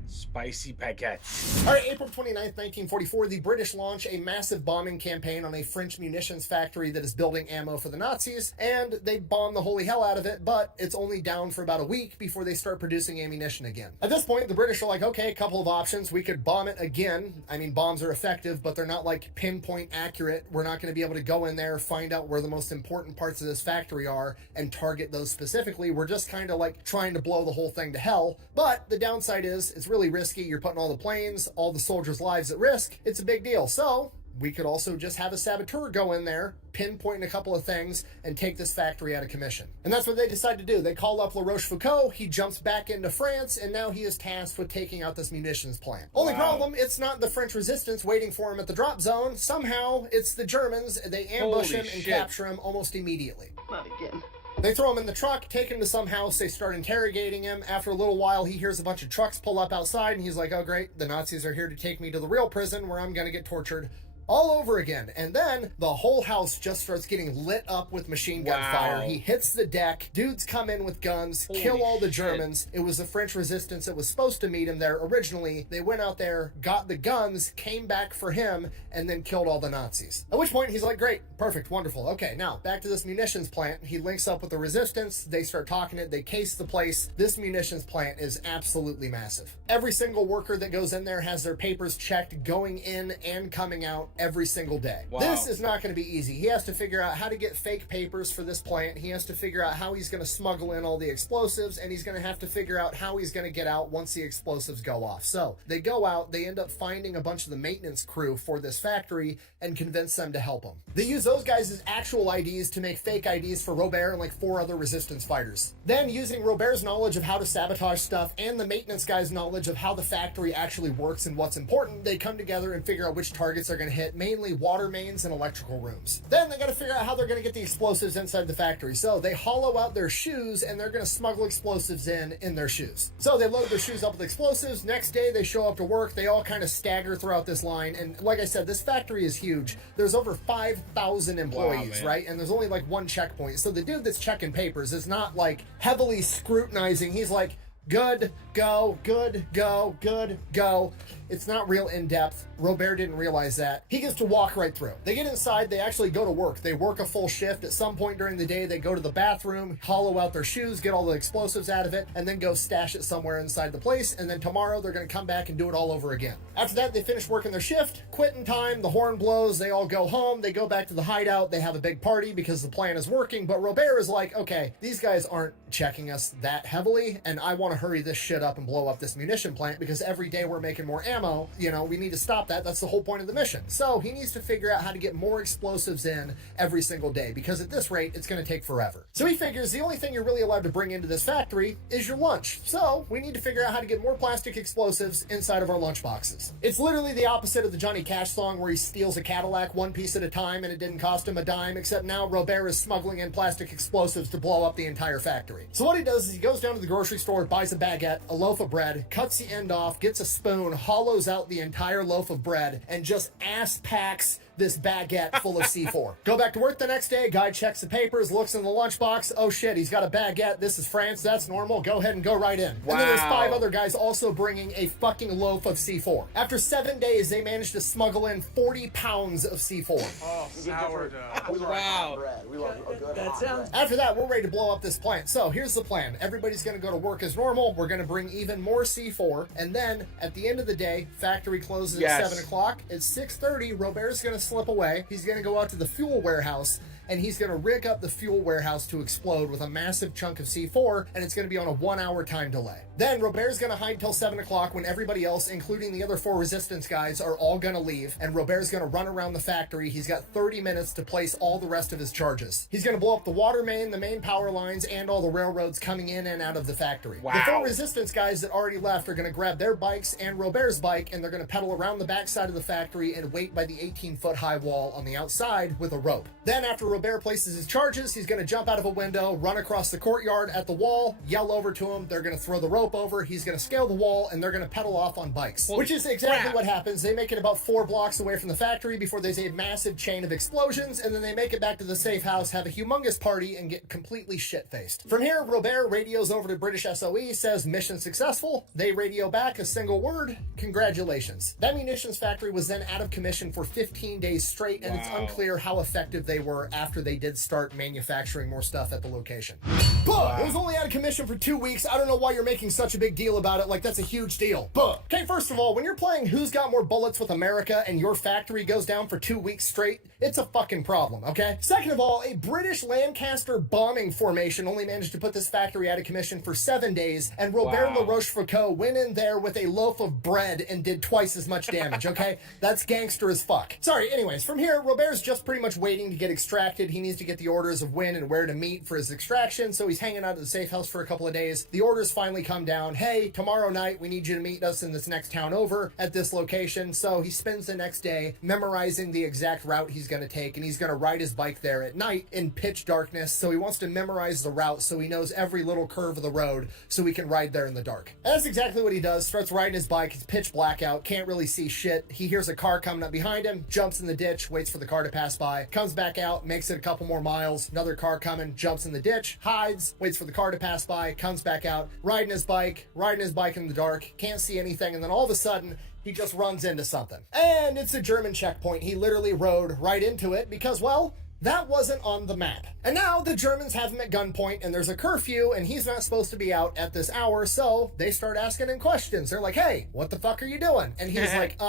Spicy baguettes. All right, April 29th, 1944, the British launch a massive bombing campaign on a French munitions factory that is building ammo for the Nazis, and they bomb the holy hell out of it, but it's only down for about a week before they start producing ammunition again. At this point, the British are like, okay, a couple of options. We could bomb it again. I mean, bombs are effective, but they're not like pinpoint accurate. We're not going to be able to go in there, find out where the most important parts of this factory are, and target those specifically. We're just kind of like trying to blow the whole thing to hell, but the downside is it's really really risky. You're putting all the planes, all the soldiers' lives at risk. It's a big deal. So we could also just have a saboteur go in there, pinpoint a couple of things, and take this factory out of commission. And that's what they decide to do. They call up Rochefoucauld, he jumps back into France, and now he is tasked with taking out this munitions plant. Only problem, it's not the French resistance waiting for him at the drop zone. Somehow, it's the Germans. They ambush him and capture him almost immediately. Not again. They throw him in the truck, take him to some house, they start interrogating him. After a little while, he hears a bunch of trucks pull up outside, and he's like, oh great, the Nazis are here to take me to the real prison where I'm gonna get tortured all over again. And then the whole house just starts getting lit up with machine gun fire. He hits the deck, dudes come in with guns, kill all the Germans. It was the French resistance that was supposed to meet him there originally. They went out there, got the guns, came back for him, and then killed all the Nazis. At which point he's like, great, perfect, wonderful. Okay, now back to this munitions plant. He links up with the resistance, they start talking it, they case the place. This munitions plant is absolutely massive. Every single worker that goes in there has their papers checked going in and coming out every single day. This is not going to be easy. He has to figure out how to get fake papers for this plant. He has to figure out how he's going to smuggle in all the explosives, and he's going to have to figure out how he's going to get out once the explosives go off. So they go out, they end up finding a bunch of the maintenance crew for this factory and convince them to help him. They use those guys as actual IDs to make fake IDs for Robert and like 4 other resistance fighters. Then using Robert's knowledge of how to sabotage stuff and the maintenance guy's knowledge of how the factory actually works and what's important, they come together and figure out which targets are going to hit, mainly water mains and electrical rooms. Then they got to figure out how they're going to get the explosives inside the factory. So they hollow out their shoes and they're going to smuggle explosives in their shoes. So they load their shoes up with explosives. Next day they show up to work. They all kind of stagger throughout this line. And like I said, this factory is huge. There's over 5,000 employees, right? And there's only like one checkpoint. So the dude that's checking papers is not like heavily scrutinizing. He's like, good, go, good, go, good, go. It's not real in-depth. Robert didn't realize that. He gets to walk right through. They get inside, they actually go to work. They work a full shift. At some point during the day, they go to the bathroom, hollow out their shoes, get all the explosives out of it, and then go stash it somewhere inside the place. And then tomorrow, they're going to come back and do it all over again. After that, they finish working their shift, quitting time, the horn blows, they all go home, they go back to the hideout, they have a big party because the plan is working. But Robert is like, okay, these guys aren't checking us that heavily, and I want to hurry this shit up and blow up this munition plant because every day we're making more ammo. You know, we need to stop that. That's the whole point of the mission. So he needs to figure out how to get more explosives in every single day because at this rate, it's going to take forever. So he figures the only thing you're really allowed to bring into this factory is your lunch. So we need to figure out how to get more plastic explosives inside of our lunch boxes. It's literally the opposite of the Johnny Cash song where he steals a Cadillac one piece at a time and it didn't cost him a dime, except now Robert is smuggling in plastic explosives to blow up the entire factory. So what he does is he goes down to the grocery store, buys a baguette, a loaf of bread, cuts the end off, gets a spoon, hollows out the entire loaf of bread, and just ass packs this baguette full of C4. Go back to work the next day, guy checks the papers, looks in the lunchbox, oh shit, he's got a baguette, this is France, that's normal, go ahead and go right in. And then there's 5 other guys also bringing a fucking loaf of C4. After 7 days, they managed to smuggle in 40 pounds of C4. Oh, sourdough. Wow. We love a good That sounds... After that, we're ready to blow up this plant. So here's the plan. Everybody's going to go to work as normal. We're going to bring even more C4. And then at the end of the day, factory closes at 7 o'clock. At 6:30, Robert's going to slip away. He's going to go out to the fuel warehouse and he's going to rig up the fuel warehouse to explode with a massive chunk of C4, and it's going to be on a 1-hour time delay. Then Robert's going to hide till 7 o'clock when everybody else, including the other 4 resistance guys, are all going to leave, and Robert's going to run around the factory. He's got 30 minutes to place all the rest of his charges. He's going to blow up the water main, the main power lines, and all the railroads coming in and out of the factory. Wow. The 4 resistance guys that already left are going to grab their bikes and Robert's bike, and they're going to pedal around the backside of the factory and wait by the 18-foot high wall on the outside with a rope. Then after Robert places his charges, he's going to jump out of a window, run across the courtyard at the wall, yell over to him. They're going to throw the rope over. He's going to scale the wall, and they're going to pedal off on bikes, which is exactly what happens. They make it about 4 blocks away from the factory before there's a massive chain of explosions, and then they make it back to the safe house, have a humongous party, and get completely shit-faced. From here, Robert radios over to British SOE, says mission successful. They radio back a single word: congratulations. That munitions factory was then out of commission for 15 days straight, and it's unclear how effective they were after after they did start manufacturing more stuff at the location. But it was only out of commission for 2 weeks. I don't know why you're making such a big deal about it. Like, that's a huge deal. But okay, first of all, when you're playing Who's Got More Bullets with America and your factory goes down for 2 weeks straight, it's a fucking problem, okay? Second of all, a British Lancaster bombing formation only managed to put this factory out of commission for 7 days, and Robert La Rochefoucauld went in there with a loaf of bread and did twice as much damage, okay? That's gangster as fuck. Sorry, anyways, from here, Robert's just pretty much waiting to get extracted. He needs to get the orders of when and where to meet for his extraction, so he's hanging out at the safe house for a couple of days. The orders finally come down. Hey, tomorrow night, we need you to meet us in this next town over at this location. So he spends the next day memorizing the exact route he's going to take, and he's going to ride his bike there at night in pitch darkness. So he wants to memorize the route so he knows every little curve of the road so he can ride there in the dark. And that's exactly what he does. Starts riding his bike. It's pitch blackout. Can't really see shit. He hears a car coming up behind him, jumps in the ditch, waits for the car to pass by, comes back out, makes it a couple more miles. Another car coming, jumps in the ditch, hides, waits for the car to pass by, comes back out, riding his bike in the dark, can't see anything, and then all of a sudden, he just runs into something. And it's a German checkpoint. He literally rode right into it because, well, that wasn't on the map. And now the Germans have him at gunpoint, and there's a curfew, and he's not supposed to be out at this hour, so they start asking him questions. They're like, hey, what the fuck are you doing? And he's like,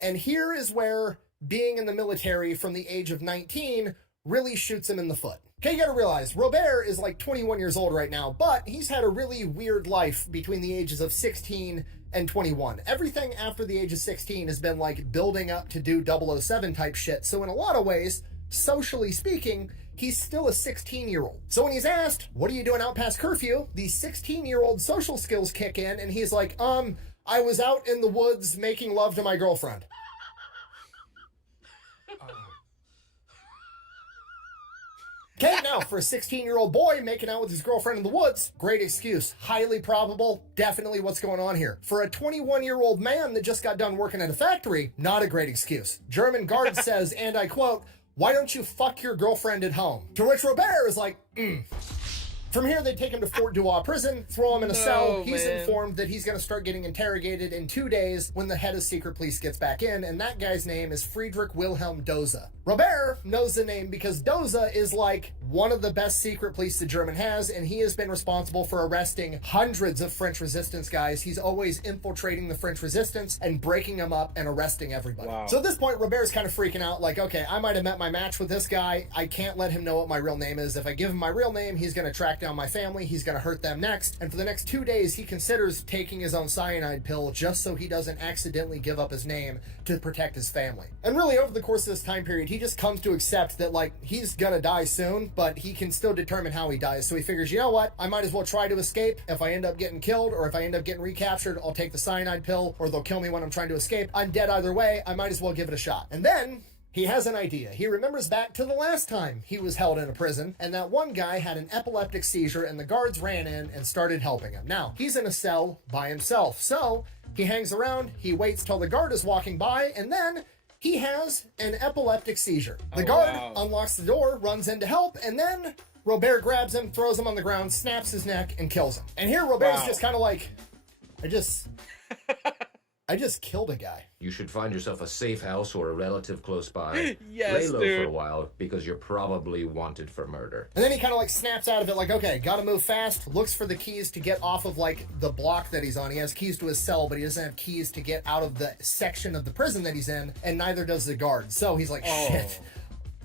and here is where being in the military from the age of 19 really shoots him in the foot. Okay, you gotta realize, Robert is like 21 years old right now, but he's had a really weird life between the ages of 16 and 21. Everything after the age of 16 has been like building up to do 007 type shit. So in a lot of ways, socially speaking, he's still a 16-year-old. So when he's asked, what are you doing out past curfew? The 16-year-old social skills kick in, and he's like, I was out in the woods making love to my girlfriend. Okay, now for a 16-year-old boy making out with his girlfriend in the woods, great excuse. Highly probable, definitely what's going on here. For a 21-year-old man that just got done working at a factory, not a great excuse. German guard says, and I quote, why don't you fuck your girlfriend at home? To which Robert is like, From here, they take him to Fort Duas prison, throw him in a cell. He's informed that he's going to start getting interrogated in 2 days when the head of secret police gets back in, and that guy's name is Friedrich Wilhelm Doza. Robert knows the name because Doza is like one of the best secret police the German has, and he has been responsible for arresting hundreds of French resistance guys. He's always infiltrating the French resistance and breaking them up and arresting everybody. Wow. So at this point, Robert's kind of freaking out, like, okay, I might have met my match with this guy. I can't let him know what my real name is. If I give him my real name, he's going to track down my family. He's going to hurt them next. And for the next 2 days, he considers taking his own cyanide pill just so he doesn't accidentally give up his name to protect his family. And really, over the course of this time period, he just comes to accept that, like, he's gonna die soon, but he can still determine how he dies. So he figures, you know what? I might as well try to escape. If I end up getting killed or if I end up getting recaptured, I'll take the cyanide pill, or they'll kill me when I'm trying to escape. I'm dead either way. I might as well give it a shot. And then he has an idea. He remembers back to the last time he was held in a prison, and that one guy had an epileptic seizure, and the guards ran in and started helping him. Now, he's in a cell by himself, so he hangs around, he waits till the guard is walking by, and then he has an epileptic seizure. The guard unlocks the door, runs in to help, and then Robert grabs him, throws him on the ground, snaps his neck, and kills him. And here Robert's just kind of like, I just killed a guy. You should find yourself a safe house or a relative close by. Yes, Lay low dude. for a while because you're probably wanted for murder. And then he kind of like snaps out of it like, okay, gotta move fast, looks for the keys to get off of like the block that he's on. He has keys to his cell, but he doesn't have keys to get out of the section of the prison that he's in, and neither does the guard. So he's like, shit,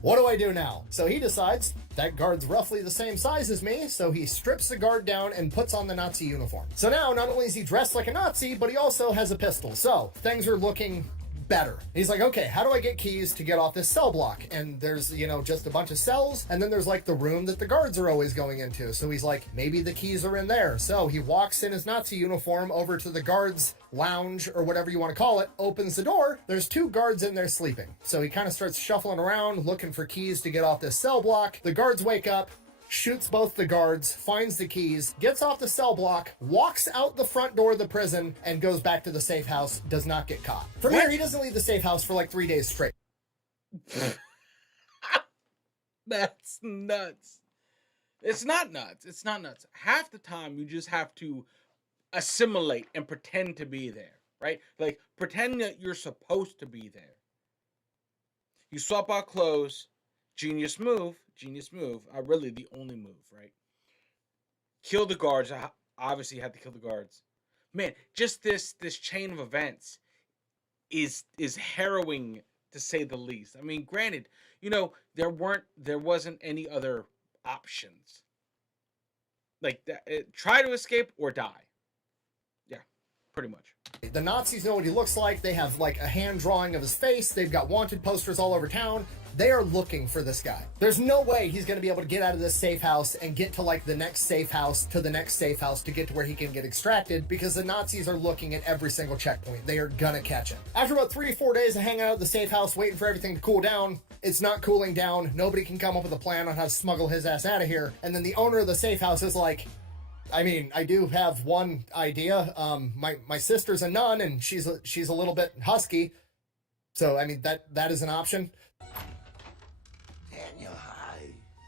what do I do now? So he decides that guard's roughly the same size as me, so he strips the guard down and puts on the Nazi uniform. So now, not only is he dressed like a Nazi, but he also has a pistol. So things are looking better. He's like, okay, how do I get keys to get off this cell block? And there's, you know, just a bunch of cells, and then there's like the room that the guards are always going into. So he's like, maybe the keys are in there. So he walks in his Nazi uniform over to the guards' lounge, or whatever you want to call it, opens the door. There's 2 guards in there sleeping. So he kind of starts shuffling around, looking for keys to get off this cell block. The guards wake up, shoots both the guards, finds the keys, gets off the cell block, walks out the front door of the prison, and goes back to the safe house, does not get caught. From here, he doesn't leave the safe house for like 3 days straight. That's nuts. It's not nuts. It's not nuts. Half the time, you just have to assimilate and pretend to be there, right? Like, pretend that you're supposed to be there. You swap out clothes, Genius move. Really the only move, right? Kill the guards. Obviously had to kill the guards. Man, just this chain of events is harrowing to say the least. I mean, granted, there wasn't any other options. Like that, try to escape or die. Yeah, pretty much. The Nazis know what he looks like. They have like a hand drawing of his face. They've got wanted posters all over town. They are looking for this guy. There's no way he's going to be able to get out of this safe house and get to like the next safe house to the next safe house to get to where he can get extracted, because the Nazis are looking at every single checkpoint. They are gonna catch him. After about 3 to 4 days of hanging out at the safe house waiting for everything to cool down, it's not cooling down. Nobody can come up with a plan on how to smuggle his ass out of here. And then the owner of the safe house is like, I mean, I do have one idea. My sister's a nun and she's a little bit husky. So, I mean, that is an option.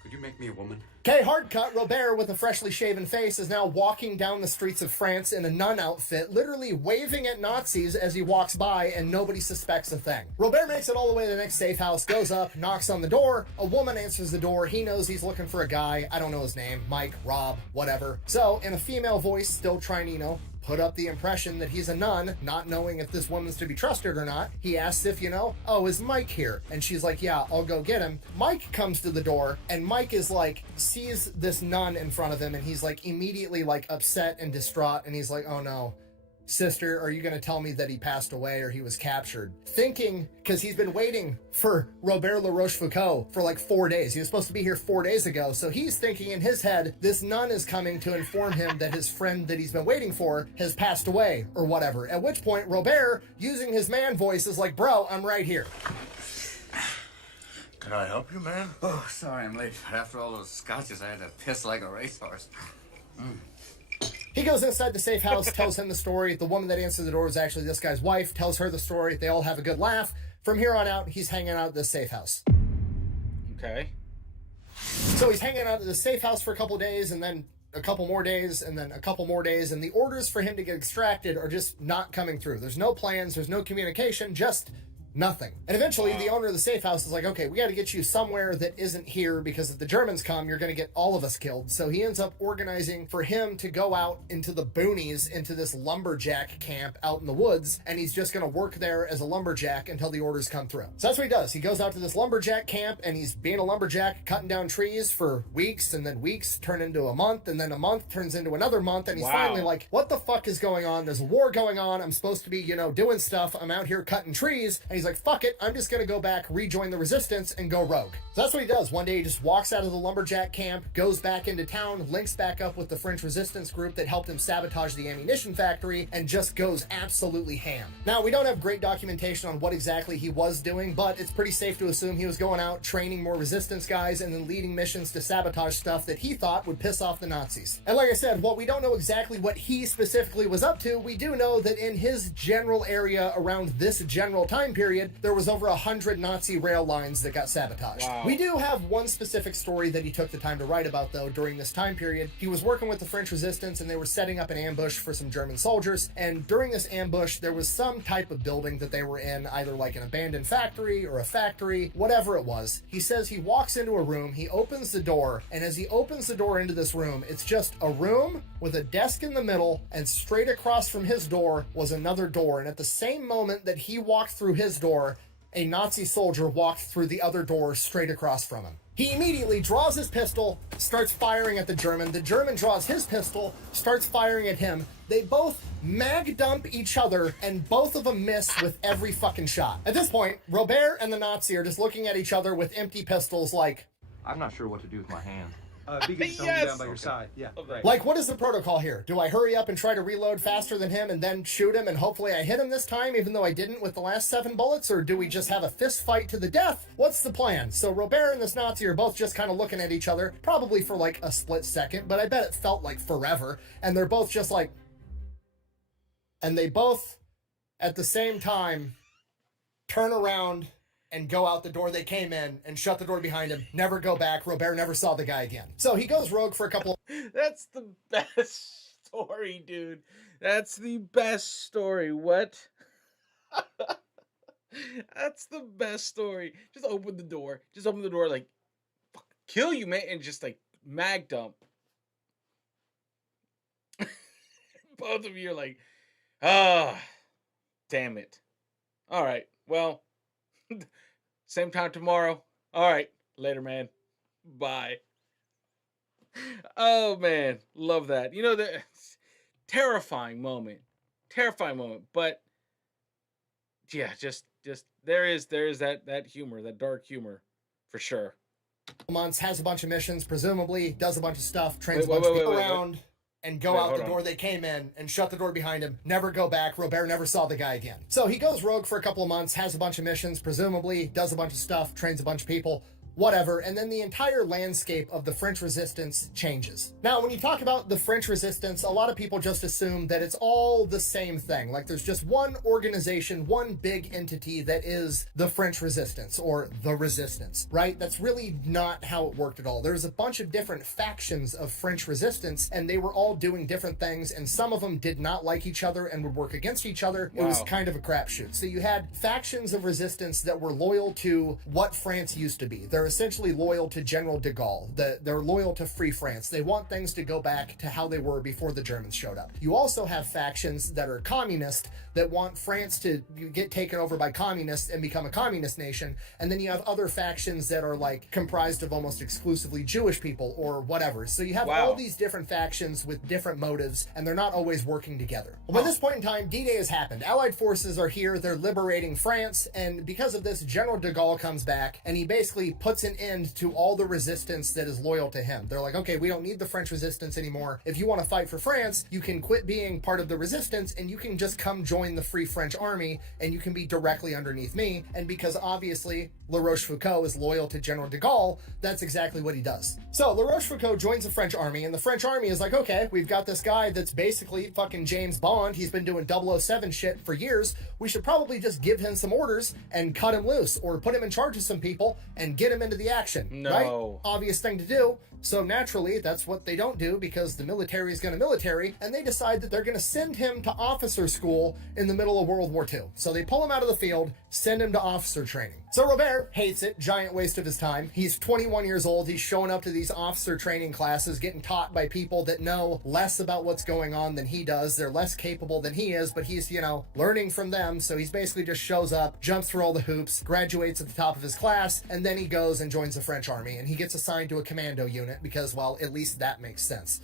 Could you make me a woman? Okay, hard cut. Robert, with a freshly shaven face, is now walking down the streets of France in a nun outfit, literally waving at Nazis as he walks by, and nobody suspects a thing. Robert makes it all the way to the next safe house, goes up, knocks on the door. A woman answers the door. He knows he's looking for a guy. I don't know his name. Mike, Rob, whatever. So, in a female voice, still trying to, put up the impression that he's a nun, not knowing if this woman's to be trusted or not, he asks if, oh, is Mike here? And she's like, yeah, I'll go get him. Mike comes to the door, and Mike is like, sees this nun in front of him, and he's like immediately like upset and distraught, and he's like, oh no. Sister, are you going to tell me that he passed away or he was captured? Thinking, because he's been waiting for Robert Le Rochefoucauld for like 4 days. He was supposed to be here 4 days ago. So he's thinking in his head, this nun is coming to inform him that his friend that he's been waiting for has passed away or whatever. At which point, Robert, using his man voice, is like, bro, I'm right here. Can I help you, man? Oh, sorry I'm late. After all those scotches, I had to piss like a racehorse. He goes inside the safe house, tells him the story. The woman that answered the door is actually this guy's wife, tells her the story. They all have a good laugh. From here on out, he's hanging out at this safe house. Okay. So he's hanging out at the safe house for a couple days, and then a couple more days, and then a couple more days, and the orders for him to get extracted are just not coming through. There's no plans, there's no communication, just nothing. And eventually the owner of the safe house is like, okay, we got to get you somewhere that isn't here, because if the Germans come, you're going to get all of us killed. So he ends up organizing for him to go out into the boonies, into this lumberjack camp out in the woods, and he's just going to work there as a lumberjack until the orders come through. So that's what he does. He goes out to this lumberjack camp, and he's being a lumberjack, cutting down trees for weeks, and then weeks turn into a month, and then a month turns into another month, and he's finally like, what the fuck is going on? There's a war going on. I'm supposed to be, doing stuff. I'm out here cutting trees. And he's like, fuck it, I'm just gonna go back, rejoin the resistance, and go rogue. So that's what he does. One day he just walks out of the lumberjack camp, goes back into town, links back up with the French resistance group that helped him sabotage the ammunition factory, and just goes absolutely ham. Now, we don't have great documentation on what exactly he was doing, but it's pretty safe to assume he was going out, training more resistance guys, and then leading missions to sabotage stuff that he thought would piss off the Nazis. And like I said, while we don't know exactly what he specifically was up to, we do know that in his general area around this general time period, there was over 100 Nazi rail lines that got sabotaged. Wow. We do have one specific story that he took the time to write about, though, during this time period. He was working with the French resistance, and they were setting up an ambush for some German soldiers, and during this ambush, there was some type of building that they were in, either like an abandoned factory or a factory, whatever it was. He says he walks into a room, he opens the door, and as he opens the door into this room, it's just a room with a desk in the middle, and straight across from his door was another door, and at the same moment that he walked through his door, a Nazi soldier walked through the other door straight across from him. He immediately draws his pistol, starts firing at the German. The German draws his pistol, starts firing at him. They both mag dump each other, and both of them miss with every fucking shot. At this point, Robert and the Nazi are just looking at each other with empty pistols like, I'm not sure what to do with my hand. Yes! Down by your side. Yeah. Right. like, what is the protocol here? Do I hurry up and try to reload faster than him and then shoot him and hopefully I hit him this time even though I didn't with the last 7 bullets? Or do we just have a fist fight to the death? What's the plan? So Robert and this Nazi are both just kind of looking at each other, probably for like a split second, but I bet it felt like forever. And they're both just like... And they both, at the same time, turn around and go out the door they came in and shut the door behind him, never go back. Robert never saw the guy again. So he goes rogue for a couple... That's the best story, dude. That's the best story. What? That's the best story. Just open the door. Just open the door like, kill you, man, and just like mag dump. Both of you are like, ah, damn it. All right, well, same time tomorrow. All right, later, man. Bye. Oh man, love that. You know, the terrifying moment, but yeah, just there is that humor, that dark humor, for sure. Months, has a bunch of missions, presumably does a bunch of stuff, trains a bunch of people around, and go out the door they came in and shut the door behind him, never go back. Robert never saw the guy again. So he goes rogue for a couple of months, has a bunch of missions, presumably does a bunch of stuff, trains a bunch of people, whatever, and then the entire landscape of the French resistance changes. Now, when you talk about the French resistance, a lot of people just assume that it's all the same thing. Like there's just one organization, one big entity that is the French resistance, or the resistance, right? That's really not how it worked at all. There's a bunch of different factions of French resistance, and they were all doing different things, and some of them did not like each other and would work against each other. Wow. It was kind of a crapshoot. So you had factions of resistance that were loyal to what France used to be. They're essentially loyal to General de Gaulle. They're loyal to Free France. They want things to go back to how they were before the Germans showed up. You also have factions that are communist that want France to get taken over by communists and become a communist nation. And then you have other factions that are like comprised of almost exclusively Jewish people or whatever. So you have all these different factions with different motives, and they're not always working together. Well, by this point in time, D-Day has happened. Allied forces are here. They're liberating France. And because of this, General de Gaulle comes back and he basically puts an end to all the resistance that is loyal to him. They're like, okay, we don't need the French resistance anymore. If you want to fight for France, you can quit being part of the resistance and you can just come join the Free French Army and you can be directly underneath me. And because obviously La Rochefoucauld is loyal to General de Gaulle, that's exactly what he does. So La Rochefoucauld joins the French army, and the French army is like, okay, we've got this guy that's basically fucking James Bond. He's been doing 007 shit for years. We should probably just give him some orders and cut him loose, or put him in charge of some people and get him into the action. Right? Obvious thing to do. So naturally, that's what they don't do, because the military is going to military, and they decide that they're going to send him to officer school in the middle of World War II. So they pull him out of the field, send him to officer training. So Robert hates it, giant waste of his time. He's 21 years old. He's showing up to these officer training classes, getting taught by people that know less about what's going on than he does. They're less capable than he is, but he's, you know, learning from them. So he's basically just shows up, jumps through all the hoops, graduates at the top of his class, and then he goes and joins the French army, and he gets assigned to a commando unit because, well, at least that makes sense.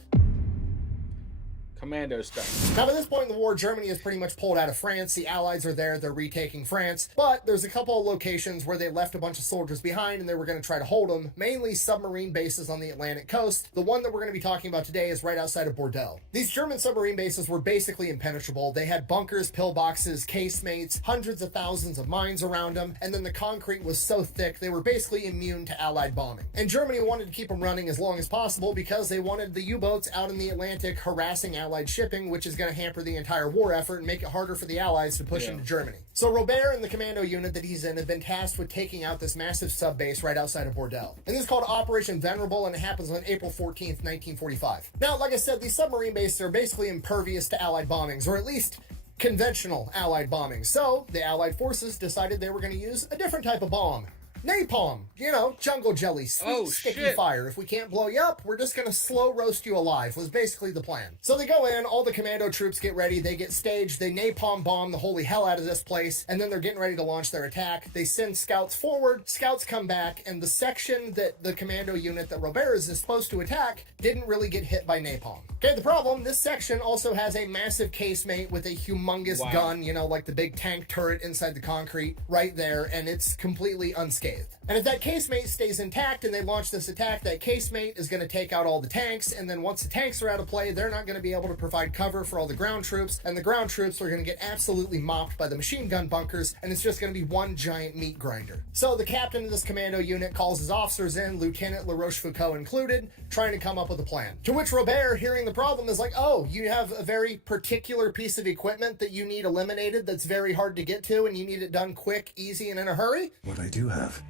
Commando stuff. Now, by this point in the war, Germany is pretty much pulled out of France. The Allies are there. They're retaking France. But there's a couple of locations where they left a bunch of soldiers behind and they were going to try to hold them, mainly submarine bases on the Atlantic coast. The one that we're going to be talking about today is right outside of Bordeaux. These German submarine bases were basically impenetrable. They had bunkers, pillboxes, casemates, hundreds of thousands of mines around them, and then the concrete was so thick they were basically immune to Allied bombing. And Germany wanted to keep them running as long as possible because they wanted the U-boats out in the Atlantic harassing Allied shipping, which is going to hamper the entire war effort and make it harder for the Allies to push into Germany. So Robert and the commando unit that he's in have been tasked with taking out this massive sub-base right outside of Bordeaux. And this is called Operation Venerable, and it happens on April 14th, 1945. Now, like I said, these submarine bases are basically impervious to Allied bombings, or at least conventional Allied bombings. So the Allied forces decided they were going to use a different type of bomb. Napalm, you know, jungle jelly, sweet, sticky fire. If we can't blow you up, we're just gonna slow roast you alive, was basically the plan. So they go in, all the commando troops get ready, they get staged, they napalm bomb the holy hell out of this place, and then they're getting ready to launch their attack. They send scouts forward, scouts come back, and the section that the commando unit that Robert is supposed to attack didn't really get hit by napalm. Okay, the problem, this section also has a massive casemate with a humongous gun, you know, like the big tank turret inside the concrete right there, and it's completely unscathed. And if that casemate stays intact and they launch this attack, that casemate is going to take out all the tanks, and then once the tanks are out of play, they're not going to be able to provide cover for all the ground troops, and the ground troops are going to get absolutely mopped by the machine gun bunkers, and it's just going to be one giant meat grinder. So the captain of this commando unit calls his officers in, Lieutenant La Rochefoucauld included, trying to come up with a plan. To which Robert, hearing the problem, is like, oh, you have a very particular piece of equipment that you need eliminated that's very hard to get to, and you need it done quick, easy, and in a hurry? What I do have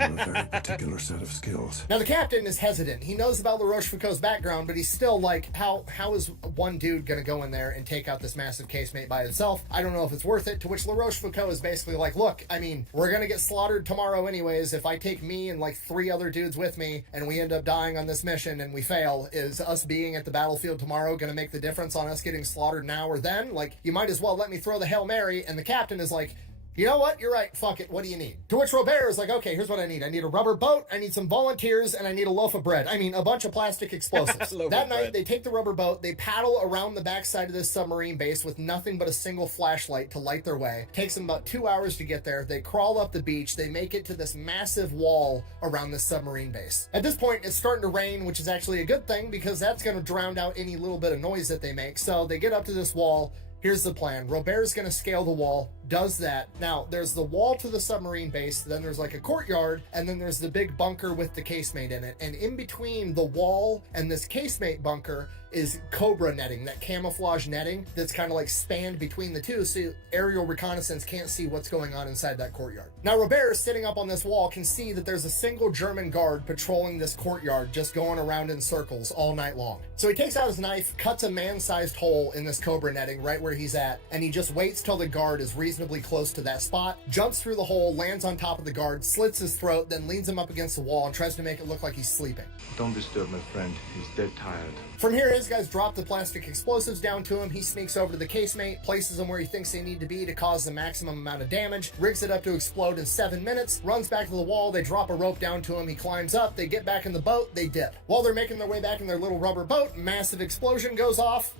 have a very particular set of skills. Now, the captain is hesitant. He knows about Rochefoucauld's background, but he's still like, how is one dude going to go in there and take out this massive casemate by himself? I don't know if it's worth it. To which Rochefoucauld is basically like, look, I mean, we're going to get slaughtered tomorrow anyways. If I take me and like 3 other dudes with me and we end up dying on this mission and we fail, is us being at the battlefield tomorrow going to make the difference on us getting slaughtered now or then? Like, you might as well let me throw the Hail Mary. And the captain is like, you know what? You're right. Fuck it. What do you need? To which Robert is like, okay, here's what I need. I need a rubber boat. I need some volunteers, and I need a loaf of bread. I mean, a bunch of plastic explosives. That night, they take the rubber boat. They paddle around the backside of this submarine base with nothing but a single flashlight to light their way. Takes them about 2 hours to get there. They crawl up the beach. They make it to this massive wall around this submarine base. At this point, it's starting to rain, which is actually a good thing because that's going to drown out any little bit of noise that they make. So they get up to this wall. Here's the plan. Robert's going to scale the wall, does that. Now, there's the wall to the submarine base, then there's like a courtyard, and then there's the big bunker with the casemate in it. And in between the wall and this casemate bunker is cobra netting, that camouflage netting that's kind of like spanned between the two, so aerial reconnaissance can't see what's going on inside that courtyard. Now, Robert, sitting up on this wall, can see that there's a single German guard patrolling this courtyard, just going around in circles all night long. So he takes out his knife, cuts a man-sized hole in this cobra netting right where he's at, and he just waits till the guard is reasonably close to that spot, jumps through the hole, lands on top of the guard, slits his throat, then leans him up against the wall and tries to make it look like he's sleeping. Don't disturb my friend. He's dead tired. From here, his guys drop the plastic explosives down to him. He sneaks over to the casemate, places them where he thinks they need to be to cause the maximum amount of damage, rigs it up to explode in 7 minutes, runs back to the wall. They drop a rope down to him. He climbs up. They get back in the boat. They dip. While they're making their way back in their little rubber boat, massive explosion goes off.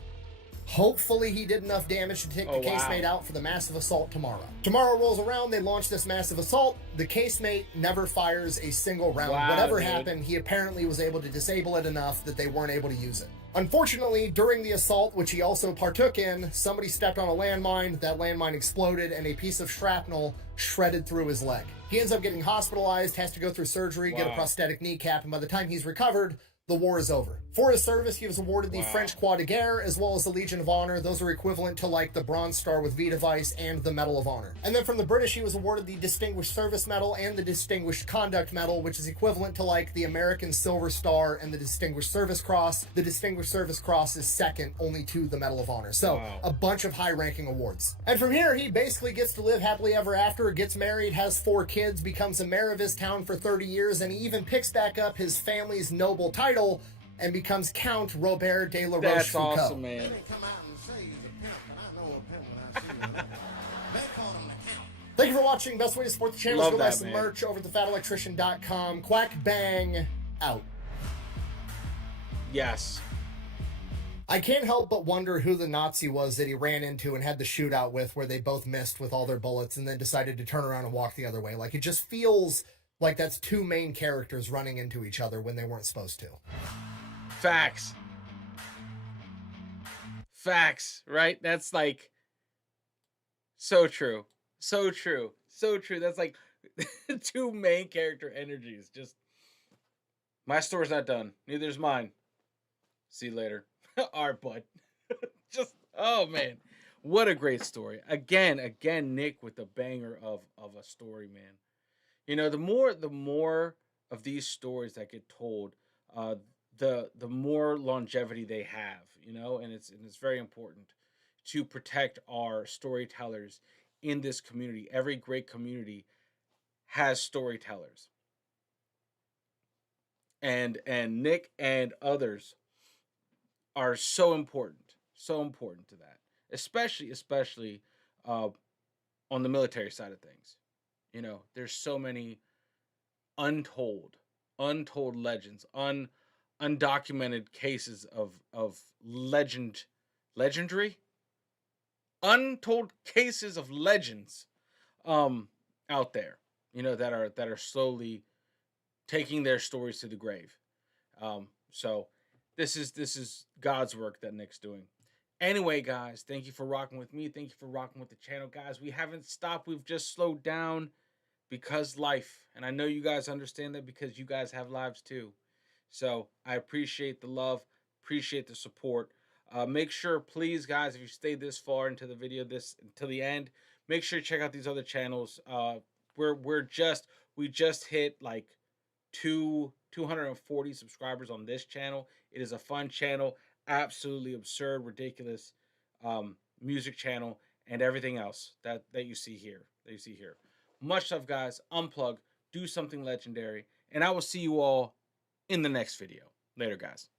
Hopefully he did enough damage to take the casemate out for the massive assault tomorrow. Tomorrow rolls around, they launch this massive assault. The casemate never fires a single round. Whatever happened, he apparently was able to disable it enough that they weren't able to use it. Unfortunately, during the assault, which he also partook in, somebody stepped on a landmine, that landmine exploded, and a piece of shrapnel shredded through his leg. He ends up getting hospitalized, has to go through surgery, get a prosthetic kneecap, and by the time he's recovered, the war is over. For his service, he was awarded the French Croix de Guerre as well as the Legion of Honor. Those are equivalent to like the Bronze Star with V device and the Medal of Honor. And then from the British, he was awarded the Distinguished Service Medal and the Distinguished Conduct Medal, which is equivalent to like the American Silver Star and the Distinguished Service Cross. The Distinguished Service Cross is second only to the Medal of Honor. So a bunch of high-ranking awards. And from here, he basically gets to live happily ever after, gets married, has 4 kids, becomes a mayor of his town for 30 years, and he even picks back up his family's noble title and becomes Count Robert de la Rochefoucauld. That's awesome, man. Thank you for watching. Best way to support the channel is go buy some merch over at thefatelectrician.com. Quack bang out. Yes. I can't help but wonder who the Nazi was that he ran into and had the shootout with, where they both missed with all their bullets and then decided to turn around and walk the other way. Like, it just feels like that's 2 main characters running into each other when they weren't supposed to. Facts. Facts, right? That's like so true. So true. So true. That's like 2 main character energies. Just, my story's not done. Neither is mine. See you later. Our bud. Just, oh man. What a great story. Again, Nick with the banger of a story, man. You know, the more of these stories that get told, the more longevity they have, you know, and it's very important to protect our storytellers in this community. Every great community has storytellers. And Nick and others are so important to that, especially on the military side of things. You know, there's so many untold legends, undocumented cases of legendary, untold cases of legends out there, you know, that are slowly taking their stories to the grave. So this is God's work that Nick's doing. Anyway, guys, thank you for rocking with me. Thank you for rocking with the channel, guys. We haven't stopped. We've just slowed down because life. And I know you guys understand that because you guys have lives too. So I appreciate the love, appreciate the support. Make sure, please, guys, if you stayed this far into the video, until the end, make sure you check out these other channels. We're just We just hit like 240 subscribers on this channel. It is a fun channel, absolutely absurd, ridiculous music channel, and everything else that you see here. Much love, guys. Unplug, do something legendary, and I will see you all in the next video. Later, guys.